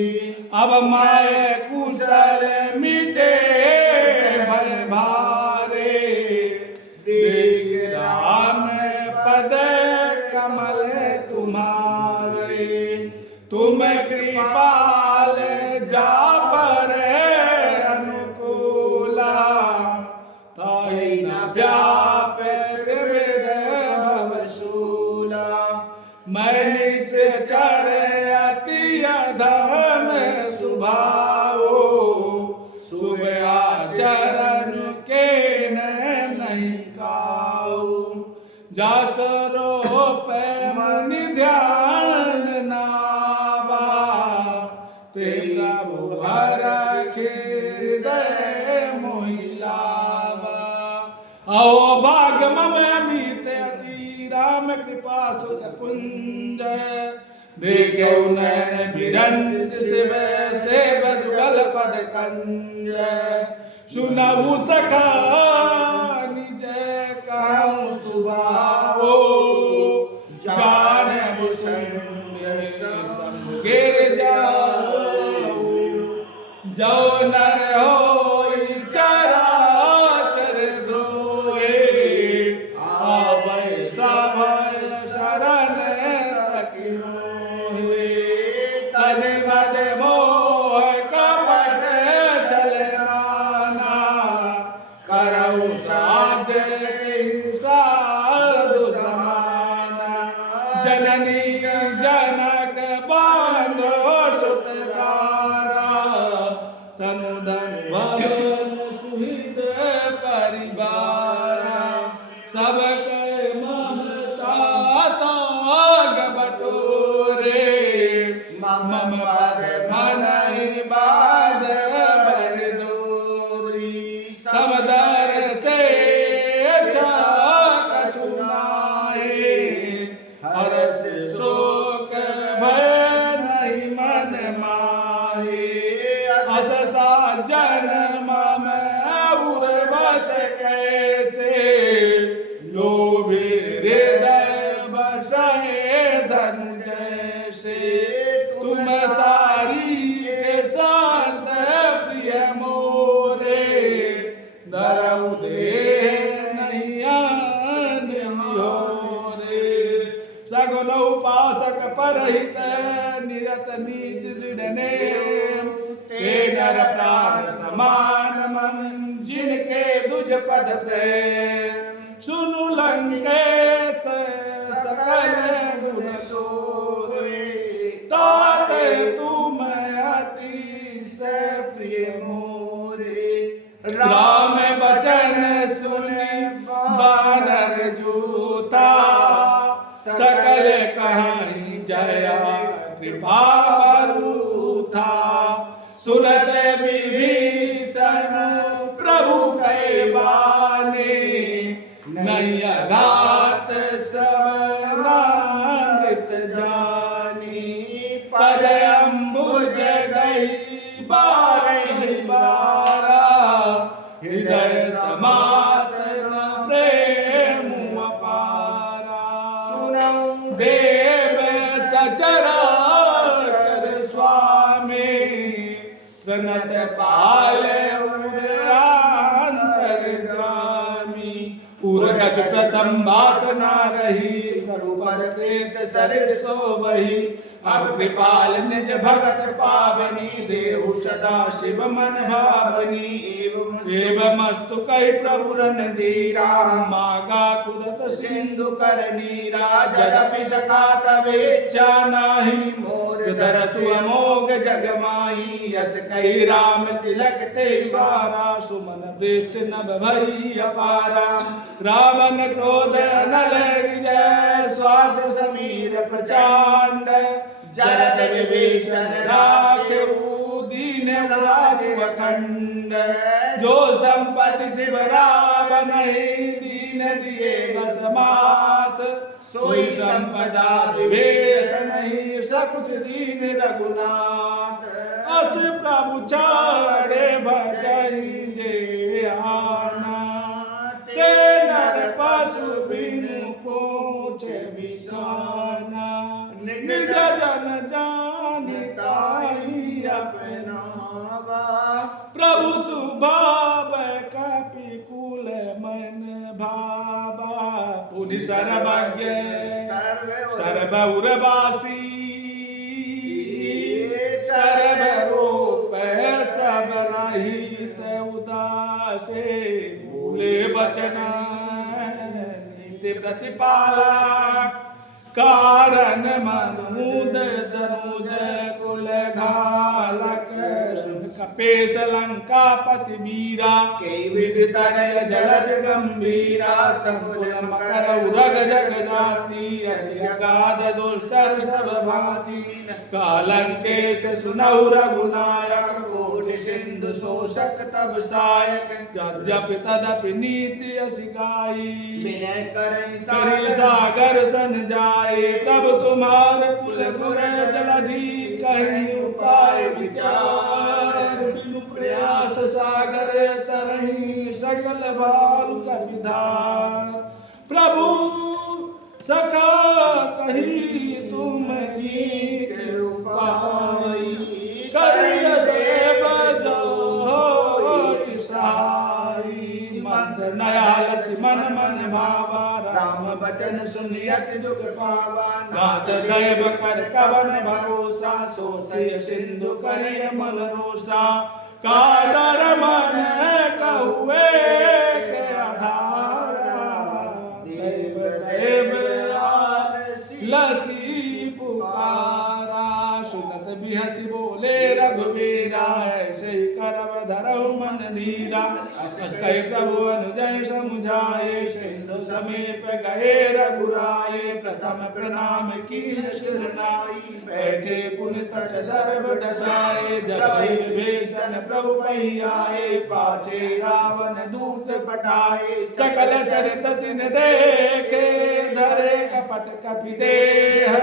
अब माए कुशल मिटे भय भारे देख राम पद कमल तुम्हारे तुम कृपाल जा पर अनुकूला ताहि न व्याप भवशूला मैं से चढ़ अति अधम सुभाओ शुभ आचरण के नहीं काऊ जात रोप मुनि ध्यान नावा ते प्रभु हर हृदय मोहिलावा आओ भाग मम अमित अति राम कृपा सुख पुंज देखे नैन बिरंज शिव सेव जुगल पद कंज सुनहु सखा निज कहूँ सुभाओ जान गिर जाओ जो नर होई चराचर दोए आवे सब शरण तकि मोहे तज मद मोह कपट चलनाना करऊ साध्य साधु समाना जननी जनक बांधो सुतदारा तनु धन भवन सुहित परिवारा सब कय ममता ताग बटोरे मम पद मनहि बाध बरदोरी सब दर से कछुनाए हर्ष शोक भय नहीं मन माहे अससा जन्म में उर बस कैसे लोभी हृदय बसए धन जैसे तुम सारी के शांत प्रिय मोरे धरऊ दे नहीं आन रे सगुन उपासक परहित निरत नीत दृढ़ने ते नर प्राण समान मन जिनके दुज पद प्रेम सुनु लंकेश सकल गुण तोरे, ताते तुम अतिशय प्रिय मोरे। राम बचन सुने बानर जूता, सकल कहानी जया कृपा बरूथा। सुनत विभीषण प्रभु कै बानी, नहीं अघात श्रवणामृत जानी। पद अम्बुज गई बारहि बारा, हृदय समातन प्रेम अपारा। सुनौ देव सचराचर स्वामी, प्रणत पाल अंतर्गामी। उर्गज प्रथम वासना रही, प्रभु पद प्रेत शरीर सोबहि। अब कृपाल निज भगत पावनी, देहु सदा शिव मन भावनी। एवमस्तु कहि प्रभु रणधीरा, मागा तुरत सिंधु कर नीरा। जदपि सका तब इच्छा नाही, मोर दरसु अमोघ जग माही। यस कहि राम तिलक ते सारा, सुमन दृष्ट नभ भई अपारा। रावण क्रोध अनल विजय, श्वास समीर प्रचंड। जरद विभीषण राखेऊ, दीन राजु अखंड। जो संपत्ति शिव रावण दीन दिए बसमात, सोई संपदा विभीषण सकुच दीन रघुनाथ। अस प्रभु चारे भजहि जे आना, ते नर पशु बिनु पूछे बिसाना। निज जन जानताहि अपनावा, प्रभु सुभाव कपि कुल मन भावा। पुनि सर्वज्ञ सर्वउरवासी, सर्वरूप सब रहित उदासे। भूले बचन नीति प्रतिपालक, कारण मनुद तनुज कुल घालक। सुन कपेश लंकापति वीरा, के विद तरय जलद गंभीरा। संकुल मकर उरग जग जाति, अति अगाध दुष्टर सब भांति। कालंकेश सुनहु रघुनायक, कोटि सिंधु शोषक तब सायक। यद्यपि तदपि नीति असिकाई, विनय करई सागर सन जाए। प्रभु तुम्हार कुल गुर जलधि, कहीं उपाय विचार। बिनु प्रयास सागर तरहि, सकल बाल कर विधार। प्रभु सखा कही तुम नीक उपाय, करिय देव जो सहाय। मंत्र नया लक्ष्मण मन भावा, राम बचन सुनियति दुख पावा। नाथ दैव कर कवन भरोसा, सो सय सिंधु करिय मल रोसा। कादर मन कहुए के आधारा, दैव दैव लसी पुकारा। सुनत बिहसी बोले रघुवीरा, ऐसे ही करव धरहु मन धीरा। अस कहि प्रभु अनुजय समुझाए, सिंधु समीप गए रघुराए। प्रथम प्रणाम कीन सिर नाई, बैठे पुनि तट दर्भ डसाए। जब विभीषण प्रभु पहि आए, पाछे रावण दूत पठाए। सकल चरित तिन देखे, धरे कपट कपि देह।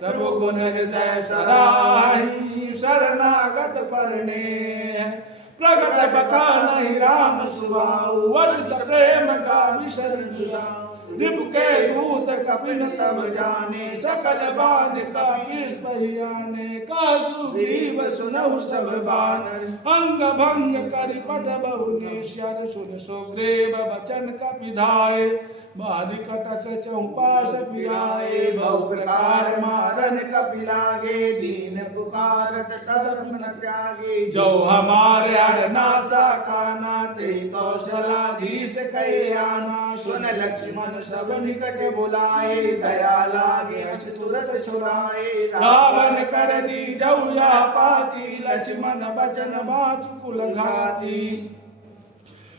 प्रभु गुण हृदय सराहि, शरणागत परनेह। प्रगट बखानहि राम सुभाऊ, अतिशय प्रेम गावि शरजु जाऊ। रिपु के दूत कपिन तब जाने, सकल बाधिका विष पहियाने। कासु ग्रीव सुनहु सब बानर, अंग भंग करि पट बहु निश्चर। सुन सुग्रीव बचन कपि धाये, बाधि कटक चौपाश पिराए बहु प्रकार मारन कपिलागे दीन पुकारत तब न त्यागे जो हमारे हर नासा काना ते कौशलाधीश कहे आना सुन लक्ष्मण सब निकट बुलाए दया लागे हस तुरत छुड़ाए रावण कर दी जऊ या पाती लक्ष्मण बचन बाचु कुल घाती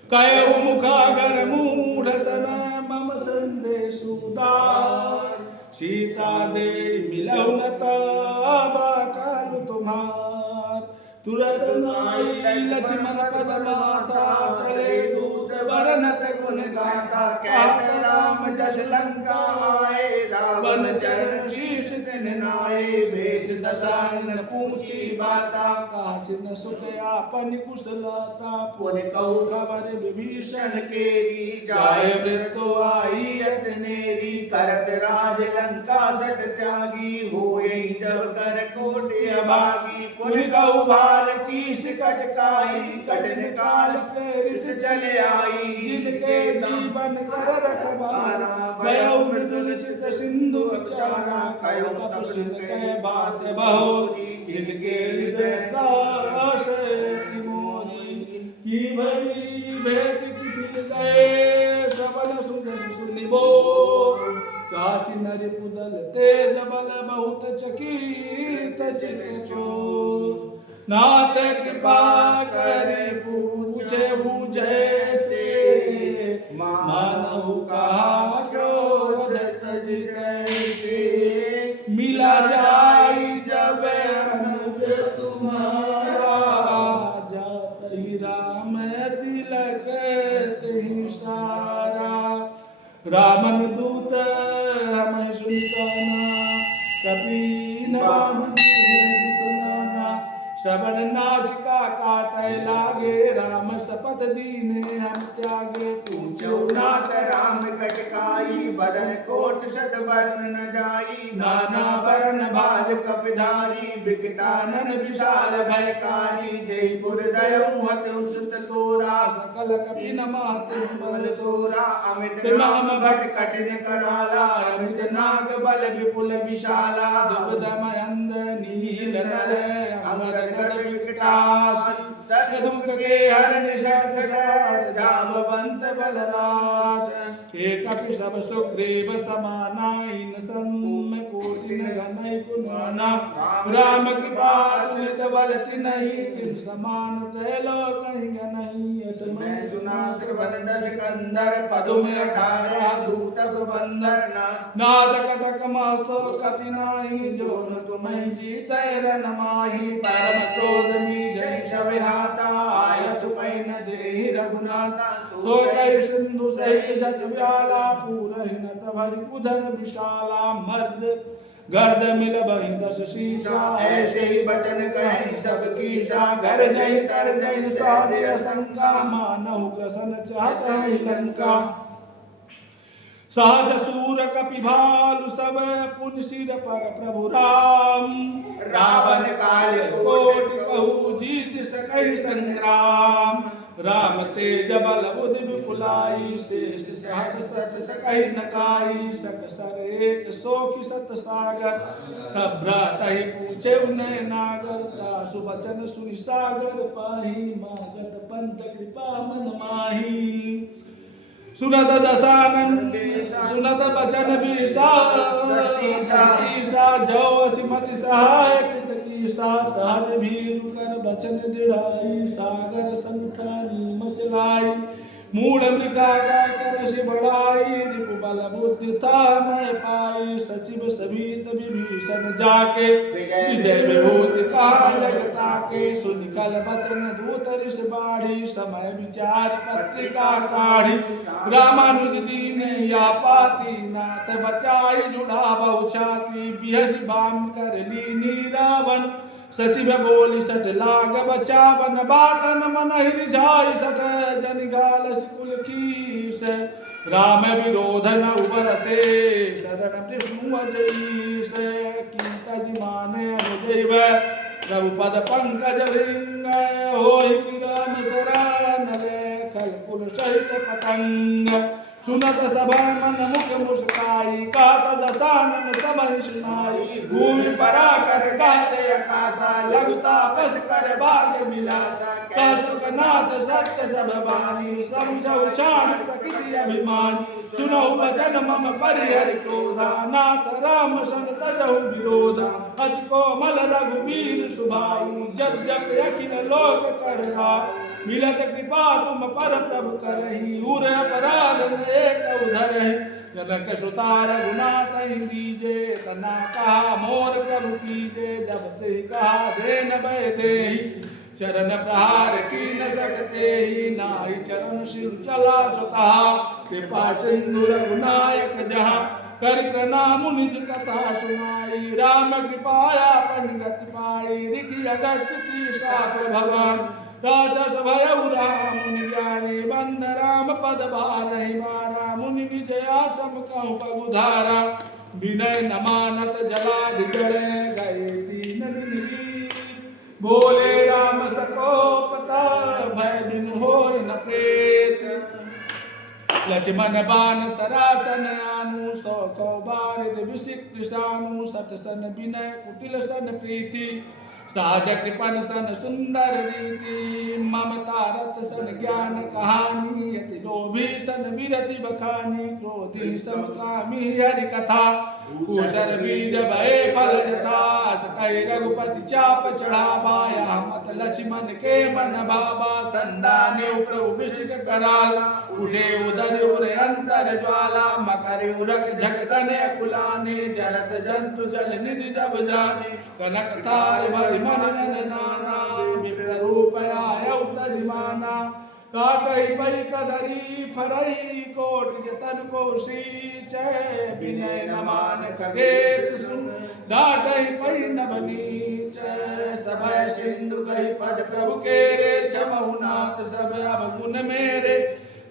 कयउ मुखागर मूढ़ सन मम संदेश उदार सीता दे मिलहु न तब काल तुम्हार तुरत नाई लक्ष्मण पद माता चले दूत बरनत गुण गाता कहत राम जस लंका आए रावण चरण शीश दिन नाए भेष दशानन पूछी बाता कासिन सुख आपन कुशलता पुन कहु खबर विभीषण केरी जाय मृत्यु आई अतनेरी करत राज लंका सट त्यागी होए जब कर कोटि अभागी पुन कहु बाल तीस कटकाई कटन काल प्रेरित चले आई जिनके जीवन कर रखवारा भयउ मृदुल चित सिंधु चारा कयो तप सिंध के बात बहुरी जिनके हृदय दास मोरी की भई भेट की गए सबल सुनिबो काशी नर पुदल तेज बल बहुत चकित चित चोर नाथ कृपा करे पूछे जैसे मानव कहा क्रोध तज कैसे मिला जाई जब अनुज तुम्हारा जात ही राम तिलक तहि सारा रामन दूत हमें सुनताना कपि न श्रवण नासिका काटय लागे राम शपथ दीने हम त्यागे पूछो नाथ राम कटकाई बदन कोट सत वर्ण न जाई नाना वर्ण भाल कपिधारी विकटानन विशाल भयकारी जयपुर दयऊ हतु सुत तोरा सकल कपि न माते बल तोरा अमित नाम भट कठिन कराला अमित नाग बल विपुल विशाला दुबदमय अंध नील नर अमर गद विकटास तन दुख के हर निषट सट जामवंत बलराज एक कपि सब सुग्रीव समाना इन सम कोटि गणय गुणाना राम कृपा तुलित बल तिन्हि तिन समान त्रैलो कहि गणहि मैं सुना श्रवण दस कंदर पदुम 18 दूत प्रबंधर नाद कटक मास्तो कपि नाहि जो न तुम्हि जीतय रन माहि परम क्रोध मी जय सविहाता आय सुपै न देहि रघुनाथा सो कहि सिंधु सहित जस व्याला पूरहि नत भरि उधर विशाला मर्द गर्द मिल बहि दस शीशा ऐसे ही बचन कहीं सब कीसा घर जय तर जय साधे शंका मानव कृष्ण चाहत है लंका सहज सूर कपि भालु सब पुन सिर पर प्रभु राम रावण काल कोटि कहु जीत सकहि संग्राम राम तेज बल बुद्धि विपुलाई शेष सहत सत सकहि नकाई सक सर एक सोखि सत सागर तब भ्रातहि पूछे उन्हें नागर तासु बचन सुनि सागर पाही मागत पंथ कृपा मन माही सुनत दशानन सुनत बचन बीसा जो सिमति सहाय कृत कीसा सहज भीरु कर बचन दृढ़ाई सागर संखानी मचलाई मूढ़ मृगा कर से बढ़ाई रिपु बल बुद्धि था मैं पाई सचिव सभीत विभीषण जाके विजय विभूति कहा जगता के सुनिकल बचन दूत ऋष बाढ़ी समय विचार पत्रिका काढ़ी रामानुज दीने या पाती नाथ बचाई जुड़ा बहु छाती बिहस बाम कर लीनी रावण सचिव बोली सट लाग बचावन बातन मन हिरिझाई सट जन गाल सिकुल कीस राम विरोध न उबर से शरण विष्णु अजई से कीर्तज माने अनुजैव रघुपद पंकज भृंग होहि राम शरण खल कुल सहित पतंग सुनत सभा मन मुख मुस्काई, कहत दसानन समय सुनाई। भूमि परा कर कहते आकाशा, लघुता पस कर भाग्य मिलासा। कह सुखनाथ सत्य सब बानी, समझौ क्षाण प्रकृति अभिमानी। सुनौ वचन मम परिहरि क्रोधा, नाथ राम सन तजहु विरोधा। अति कोमल रघुबीर सुभाऊ, जगजग अखिल लोक करवाऊ। मिलत कृपा तुम पर प्रभु करहि, उर अपराध एक उधरहि। जनक सुता रघुनाथ दीजे, तना कहा मोर प्रभु कीजे। जब ते कहा देन भय देहि, चरण प्रहार कीन सकते ही। नाहि चरण सिर चला सुतहा, कृपा सिंधु रघुनायक जहा। कर प्रणाम निज कथा सुनाई, राम कृपाया पन गति पाई। रिखि अगस्त की साप भगवान, राजस भयउ राम मुनि ज्ञानी। बंद राम पद बारहि बारा, मुनि निज आसम कहु पगुधारा। विनय न मानत जलाधि जड़े, गए तीन दिन बीत। बोले राम सकोपता, भय बिनु होय न प्रेत। लक्ष्मण बान सरासन आनु, सौ कौ बारिद विसिक्त सानु। सठ सन विनय कुटिल सन प्रीति, सहज कृपन सन सुंदर रीति। ममता रत सन ज्ञान कहानी, अति लोभी सन विरति बखानी। क्रोधी समकामी हरि कथा, कुशल बीज भय फल जथा। सकहि रघुपति चाप चढ़ावा, यहाँ मत लक्ष्मण के मन भावा। संदाने प्रभु विषिक कराला, उठे उदर उर अंतर ज्वाला। मकर उरक झकने कुलाने, जरत जंतु जल निधि जब जाने। कनक तार भरि मन जन नाना, विप्र रूप आयउ तरिमाना। काटहि पै कदरी फरई, कोट जतन को सींचै। विनय न मान खगेश सुन, डांटहि पै नभ नीचै। सभय सिंधु कहि पद प्रभु केरे, क्षमहु नाथ सब अवगुण मेरे।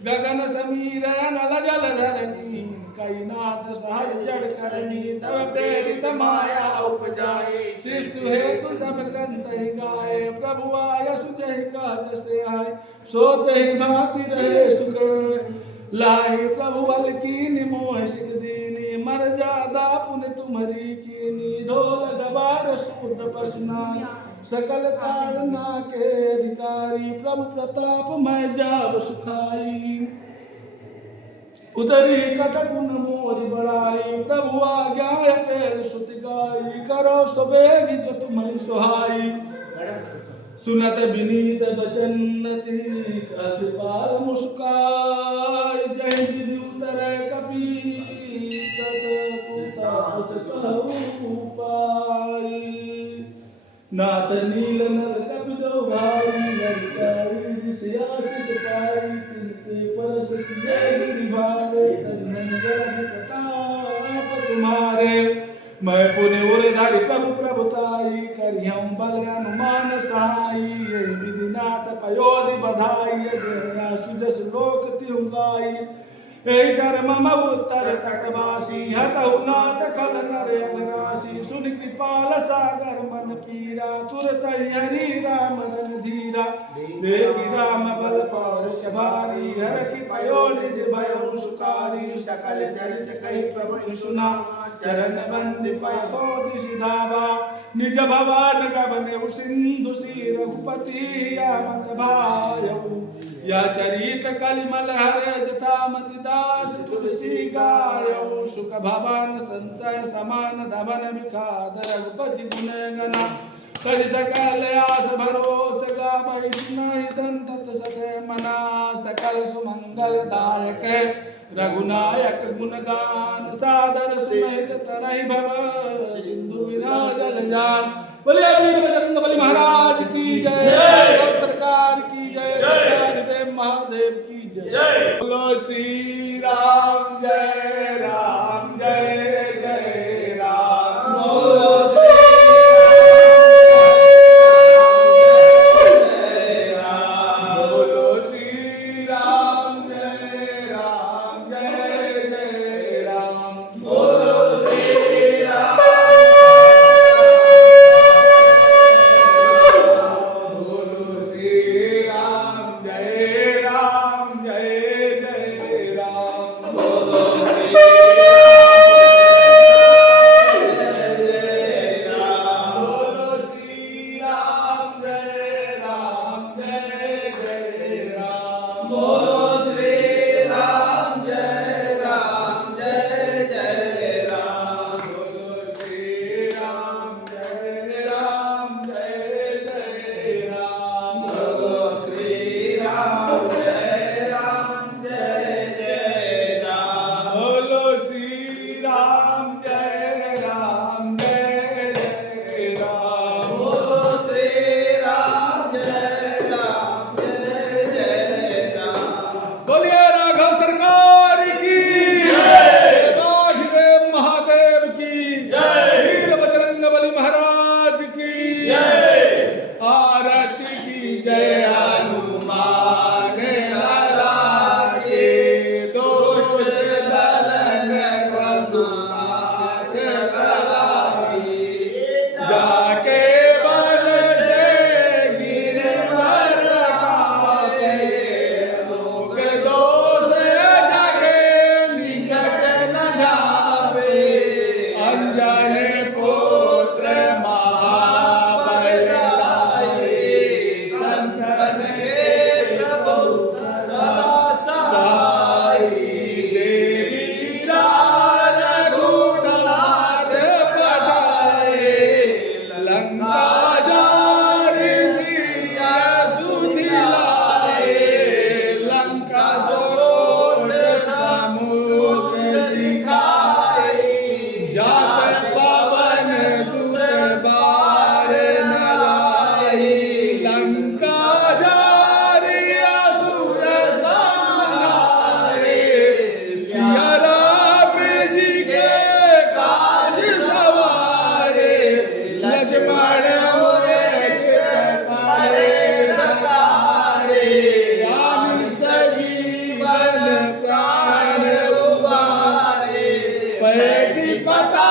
गगन समीर अनल जल धरनी, कई नाथ सहाय जड़ करनी। तब प्रेरित माया उपजाए, सृष्टि हेतु सब ग्रंथ ही गाए। प्रभु आय सुचहि कहत से आए, सोते भांति रहे सुख लाए। प्रभु बल कीनि मोह सिख दीनी, मर जादा पुन तुम्हरी कीनी। ढोल गवार सूत पसनाई, सकल ताड़ना के अधिकारी। प्रभु प्रताप मैं जाव सुखाई, उदरी कटक न मोरि बड़ाई। प्रभु आज्ञा पेल सुति गाई, करो सुबेग जो तुम्हें सुहाई। सुनत विनीत बचन अति, कृपाल मुस्काई। जय विधि उतर कपि, नाथ नील नर कपि दो भाई। नरकारी सियासित पाई, तिनके परस किए गिरिभारे। तरिहन जलधि प्रताप तुम्हारे, मैं पुनि उरधरि प्रभु प्रभुताई। करिहउँ बल अनुमान सहाई, यही विधि नाथ पयोधि बधाई। जया सुजस लोक तिहु गाई, एहि शर मम उत्तर तटवासी। हतहु नाथ खल नर अगरासी, सुनि कृपाल सागर मन पीरा। तुरत हरि राम रन धीरा, देखि राम बल पौरुष भारी। हरखि पयो निज भयउ सुकारी, सकल चरित कहि प्रभु सुना। चरण बंद पयो दिशि धावा, निज भवन गबन सिंधु सी। रघुपति आमत भायउ, या चरित कलिमल हरे। जथा मति दास तुलसी गायउ, सुख भवन संचय समान। धवन विखाद रघुपति गुण गना, करि सकल आस भरोस। गावै सुनहि संतत सके मना, सकल सुमंगल दायक रघुनायक गुणगान। सादर सुनहित तरहि भव, सिंधु बिना जल जान। बोलिए वीर बजरंग बली महाराज की जय, सरकार की जय, देव महादेव की जय। बोलो श्री राम जय राम, जय जय राम। बोलो राम जय राम जय जय राम। बोलो श्री राम जय राम जय जय राम। बोलिए राघव सरकार की जय, वासुदेव महादेव की जय, वीर बजरंग बली महाराज की जय, आरती की जय हनुमान लाला के, दोष दलन रघुनाथ कलाई, जाके बल से गिरवर कापे, लोग दोष जगे निकट न जावे, अंजनी पुत्र महाबल दाई, संतन के प्रभु सदा सहाई, देवी रघुनाथ बढ़ाए, लंका जारी सिया सुधिलाए, लंका सोट समुद्र सिखाए, जात पवन सुत बार न लाई, लंका जारी असुर संहारे, सिया राम जी के काज सवारे, लक्ष्मण पड़े सकारे, राम सजीवन प्राण उबारे, पैठी पता